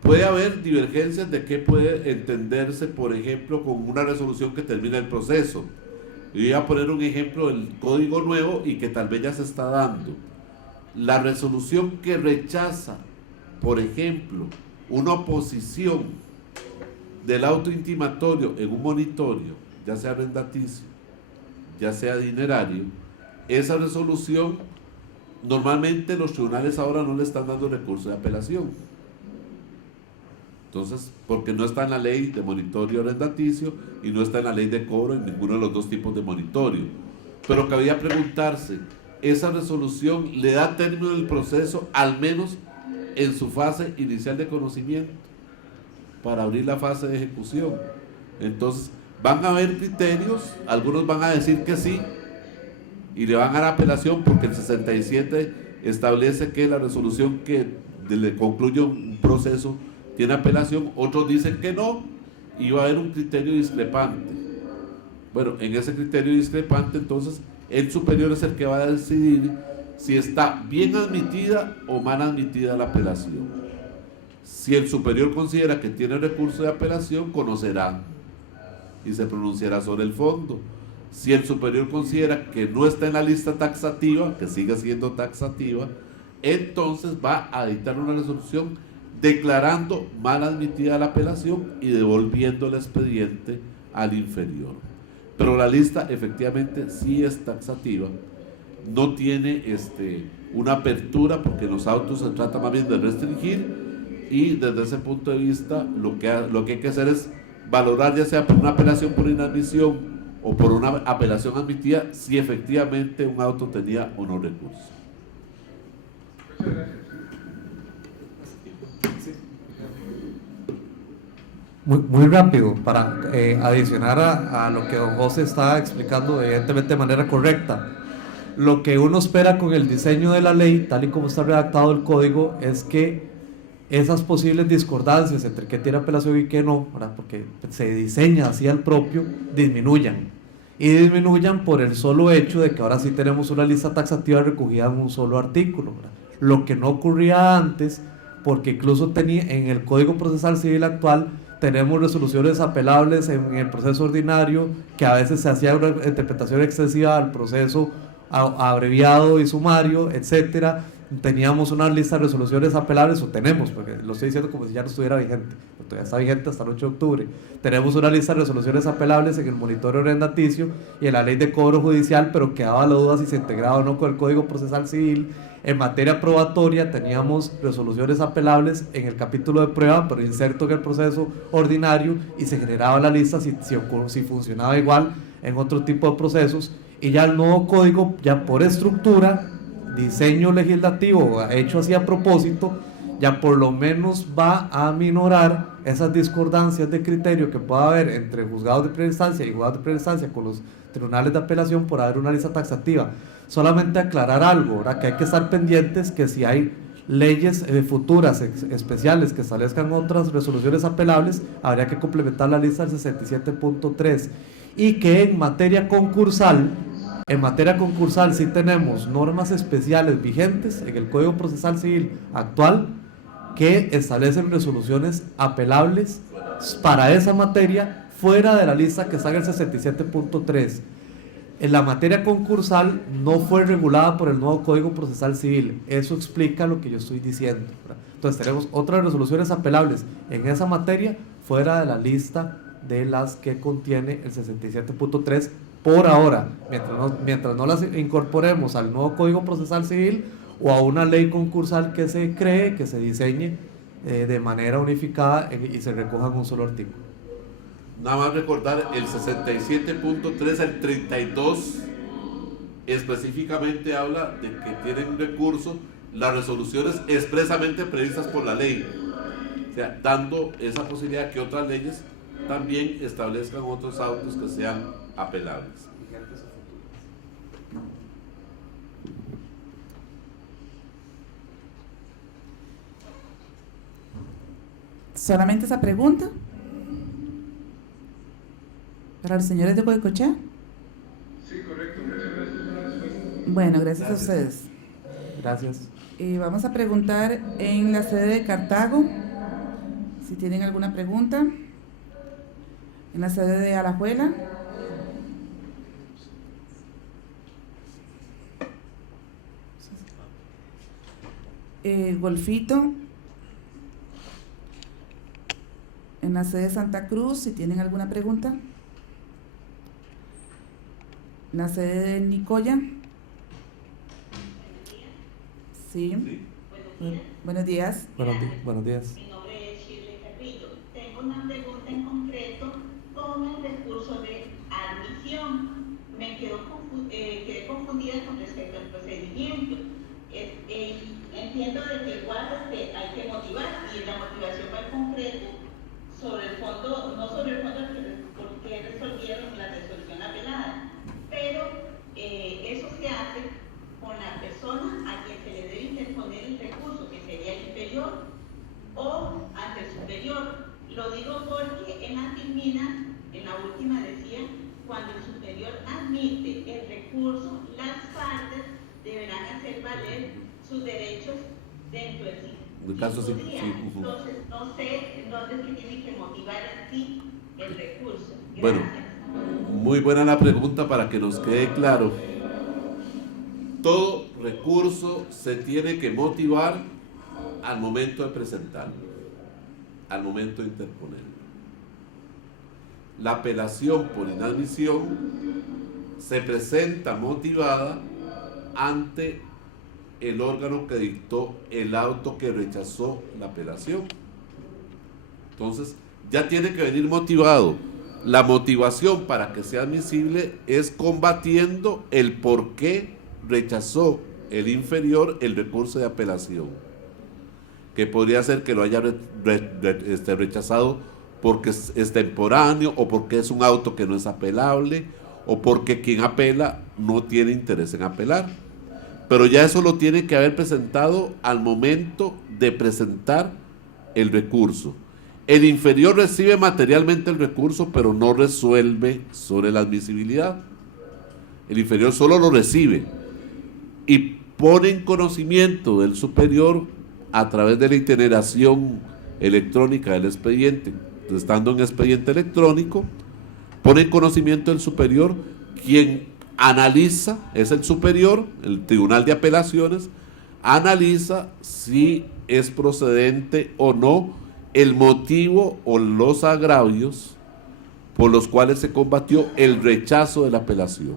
Puede haber divergencias de qué puede entenderse, por ejemplo, con una resolución que termina el proceso. Yo voy a poner un ejemplo del código nuevo y que tal vez ya se está dando. La resolución que rechaza, por ejemplo, una oposición del auto intimatorio en un monitorio, ya sea arrendaticio, ya sea dinerario, esa resolución normalmente los tribunales ahora no le están dando recurso de apelación. Entonces, porque no está en la ley de monitorio arrendaticio y no está en la ley de cobro en ninguno de los dos tipos de monitorio. Pero cabía preguntarse, ¿esa resolución le da término del proceso, al menos en su fase inicial de conocimiento, para abrir la fase de ejecución? Entonces, van a haber criterios, algunos van a decir que sí, y le van a dar apelación porque el 67 establece que la resolución que le concluye un proceso tiene apelación, otros dicen que no, y va a haber un criterio discrepante. Bueno, en ese criterio discrepante, entonces, el superior es el que va a decidir si está bien admitida o mal admitida la apelación. Si el superior considera que tiene recurso de apelación, conocerá y se pronunciará sobre el fondo. Si el superior considera que no está en la lista taxativa, que sigue siendo taxativa, entonces va a dictar una resolución declarando mal admitida la apelación y devolviendo el expediente al inferior. Pero la lista efectivamente sí es taxativa, no tiene una apertura, porque en los autos se trata más bien de restringir, y desde ese punto de vista lo que hay que hacer es valorar, ya sea por una apelación por inadmisión o por una apelación admitida, si efectivamente un auto tenía o no recurso. Muchas gracias. Muy rápido, para adicionar a lo que don José está explicando, evidentemente de manera correcta. Lo que uno espera con el diseño de la ley, tal y como está redactado el código, es que esas posibles discordancias entre qué tiene apelación y qué no, ¿verdad?, porque se diseña así al propio, disminuyan. Y disminuyan por el solo hecho de que ahora sí tenemos una lista taxativa recogida en un solo artículo, ¿verdad? Lo que no ocurría antes, porque incluso en el Código Procesal Civil actual tenemos resoluciones apelables en el proceso ordinario, que a veces se hacía una interpretación excesiva al proceso abreviado y sumario, etcétera. Teníamos una lista de resoluciones apelables, o tenemos, porque lo estoy diciendo como si ya no estuviera vigente, pero todavía está vigente hasta el 8 de octubre. Tenemos una lista de resoluciones apelables en el monitorio arrendaticio y en la ley de cobro judicial, pero quedaba la duda si se integraba o no con el Código Procesal Civil. En materia probatoria teníamos resoluciones apelables en el capítulo de prueba, pero inserto en el proceso ordinario, y se generaba la lista si funcionaba igual en otro tipo de procesos. Y ya el nuevo código, ya por estructura, diseño legislativo hecho así a propósito, ya por lo menos va a aminorar esas discordancias de criterio que pueda haber entre juzgados de primera instancia y juzgados de primera instancia con los tribunales de apelación por haber una lista taxativa. Solamente aclarar algo, ¿verdad?, que hay que estar pendientes que si hay leyes futuras especiales que establezcan otras resoluciones apelables, habría que complementar la lista del 67.3, y que en materia concursal sí tenemos normas especiales vigentes en el Código Procesal Civil actual que establecen resoluciones apelables para esa materia fuera de la lista que está en el 67.3. En la materia concursal no fue regulada por el nuevo Código Procesal Civil. Eso explica lo que yo estoy diciendo, ¿verdad? Entonces tenemos otras resoluciones apelables en esa materia fuera de la lista de las que contiene el 67.3 por ahora, mientras no las incorporemos al nuevo Código Procesal Civil o a una ley concursal que se cree, que se diseñe de manera unificada y se recoja en un solo artículo. Nada más recordar, el 67.3 al 32 específicamente habla de que tienen recurso las resoluciones expresamente previstas por la ley, o sea, dando esa posibilidad que otras leyes también establezcan otros autos que sean apelables. ¿Solamente esa pregunta? ¿Para los señores de Goicoechea? Sí, correcto. Muchas gracias por la respuesta. Bueno, gracias a ustedes. Gracias. Vamos a preguntar en la sede de Cartago, si tienen alguna pregunta. En la sede de Alajuela. Golfito. En la sede de Santa Cruz, si tienen alguna pregunta. En la sede de Nicoya. Sí. Buenos días. Buenos días. Mi nombre es Shirley Carrillo. Tengo una pregunta en concreto con el recurso de admisión. Quedé confundida con respecto al procedimiento. Entiendo de que igual hay que motivar y la motivación va en concreto sobre el fondo, no sobre el fondo porque resolvieron la resolución apelada, pero eso se hace con la persona a quien se le debe interponer el recurso, que sería el inferior, o ante el superior. Lo digo porque en la Filmina, en la última decía, cuando el superior admite el recurso, las partes deberán hacer valer sus derechos dentro del caso sí. Entonces, no sé en dónde es que tiene que motivar así el recurso. Gracias. Bueno, muy buena la pregunta para que nos quede claro. Todo recurso se tiene que motivar al momento de presentarlo, al momento de interponerlo. La apelación por inadmisión se presenta motivada ante el órgano que dictó el auto que rechazó la apelación. Entonces, ya tiene que venir motivado. La motivación para que sea admisible es combatiendo el por qué rechazó el inferior el recurso de apelación, que podría ser que lo haya rechazado porque es temporáneo, o porque es un auto que no es apelable, o porque quien apela no tiene interés en apelar. Pero ya eso lo tiene que haber presentado al momento de presentar el recurso. El inferior recibe materialmente el recurso, pero no resuelve sobre la admisibilidad. El inferior solo lo recibe y pone en conocimiento del superior a través de la itineración electrónica del expediente. Estando en expediente electrónico, pone en conocimiento del superior, quien analiza, es el superior, el Tribunal de Apelaciones, analiza si es procedente o no el motivo o los agravios por los cuales se combatió el rechazo de la apelación.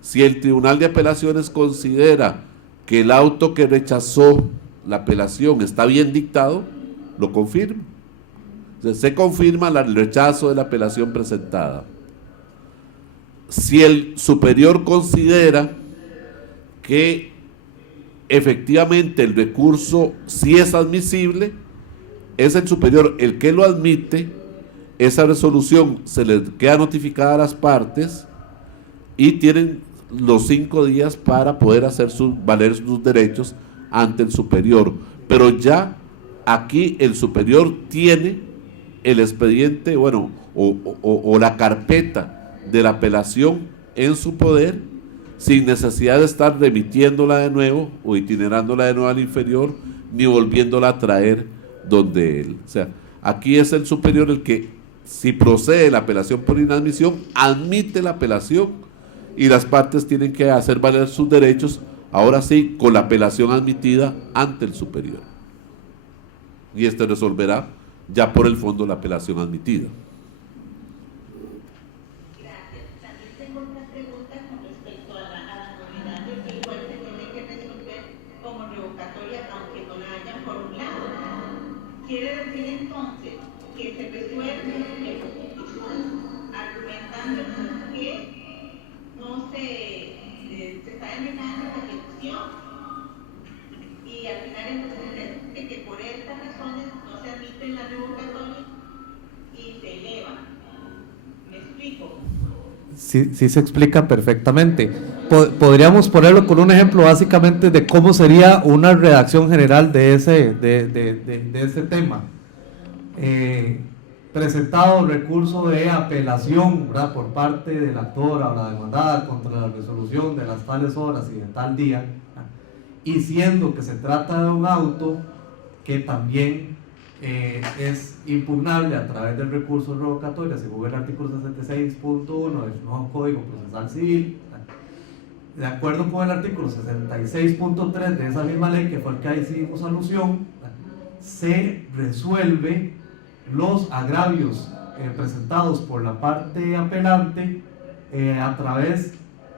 Si el Tribunal de Apelaciones considera que el auto que rechazó la apelación está bien dictado, lo confirma. Se confirma el rechazo de la apelación presentada. Si el superior considera que efectivamente el recurso sí es admisible, es el superior el que lo admite, esa resolución se le queda notificada a las partes y tienen los 5 días para poder hacer valer sus derechos ante el superior. Pero ya aquí el superior tiene el expediente, bueno, o la carpeta de la apelación en su poder, sin necesidad de estar remitiéndola de nuevo o itinerándola de nuevo al inferior, ni volviéndola a traer donde él. O sea, aquí es el superior el que, si procede la apelación por inadmisión, admite la apelación y las partes tienen que hacer valer sus derechos, ahora sí, con la apelación admitida ante el superior. Y este resolverá ya por el fondo la apelación admitida. Gracias. También tengo una pregunta con respecto a la novedad de que el juez se tiene que resolver como revocatoria aunque no la hayan formulado. Quiere decir entonces que se resuelve argumentando que no se está denegando la ejecución y al final entonces es que por estas razones no se admite la revocatoria y se eleva. ¿Me explico? Sí se explica perfectamente. Podríamos ponerlo con un ejemplo básicamente de cómo sería una redacción general de ese tema. Presentado recurso de apelación, ¿verdad?, por parte del actor o la demandada contra la resolución de las tales horas y de tal día, ¿verdad?, y siendo que se trata de un auto que también es impugnable a través del recurso revocatorio según el artículo 66.1 del nuevo Código Procesal Civil, ¿verdad?, de acuerdo con el artículo 66.3 de esa misma ley que fue el que ahí hicimos alusión, ¿verdad?, se resuelve los agravios presentados por la parte apelante a través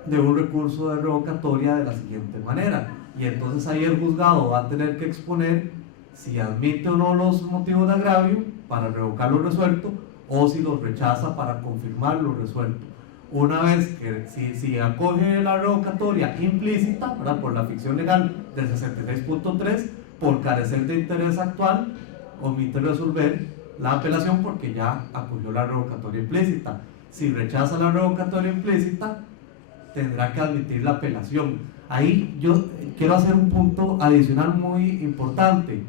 de un recurso de revocatoria de la siguiente manera, y entonces ahí el juzgado va a tener que exponer si admite o no los motivos de agravio para revocar lo resuelto o si los rechaza para confirmar lo resuelto. Una vez que si acoge la revocatoria implícita, ¿verdad?, por la ficción legal del 66.3, por carecer de interés actual, omite resolver la apelación porque ya acogió la revocatoria implícita. Si rechaza la revocatoria implícita, tendrá que admitir la apelación. Ahí yo quiero hacer un punto adicional muy importante.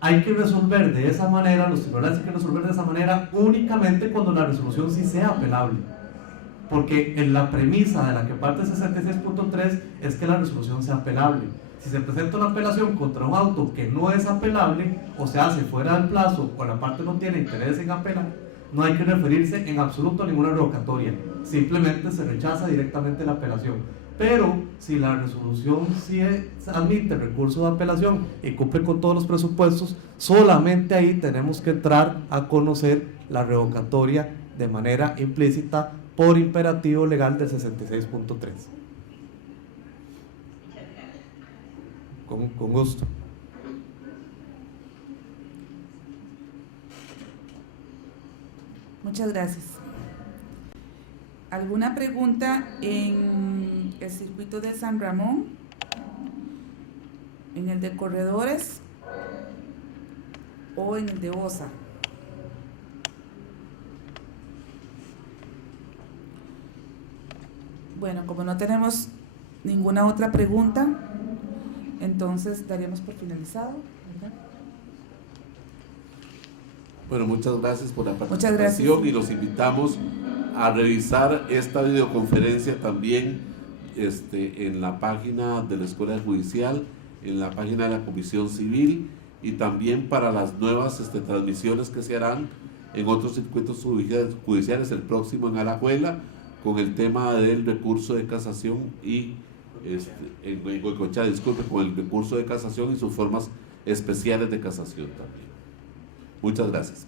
Hay que resolver de esa manera, los tribunales hay que resolver de esa manera únicamente cuando la resolución sí sea apelable. Porque en la premisa de la que parte el 66.3 es que la resolución sea apelable. Si se presenta una apelación contra un auto que no es apelable, o se hace fuera del plazo, o la parte no tiene interés en apelar, no hay que referirse en absoluto a ninguna revocatoria, simplemente se rechaza directamente la apelación. Pero si la resolución sí admite recurso de apelación y cumple con todos los presupuestos, solamente ahí tenemos que entrar a conocer la revocatoria de manera implícita por imperativo legal del 66.3. Con gusto. Muchas gracias. ¿Alguna pregunta en el circuito de San Ramón? ¿En el de corredores? ¿O en el de OSA? Bueno, como no tenemos ninguna otra pregunta, entonces daríamos por finalizado, ¿verdad? Bueno, muchas gracias por la Muchas participación gracias. y los invitamos a revisar esta videoconferencia también en la página de la Escuela Judicial, en la página de la Comisión Civil y también para las nuevas transmisiones que se harán en otros circuitos judiciales, el próximo en Alajuela, con el tema del recurso de casación y en Goicoechea, disculpe, con el recurso de casación y sus formas especiales de casación también. Muchas gracias.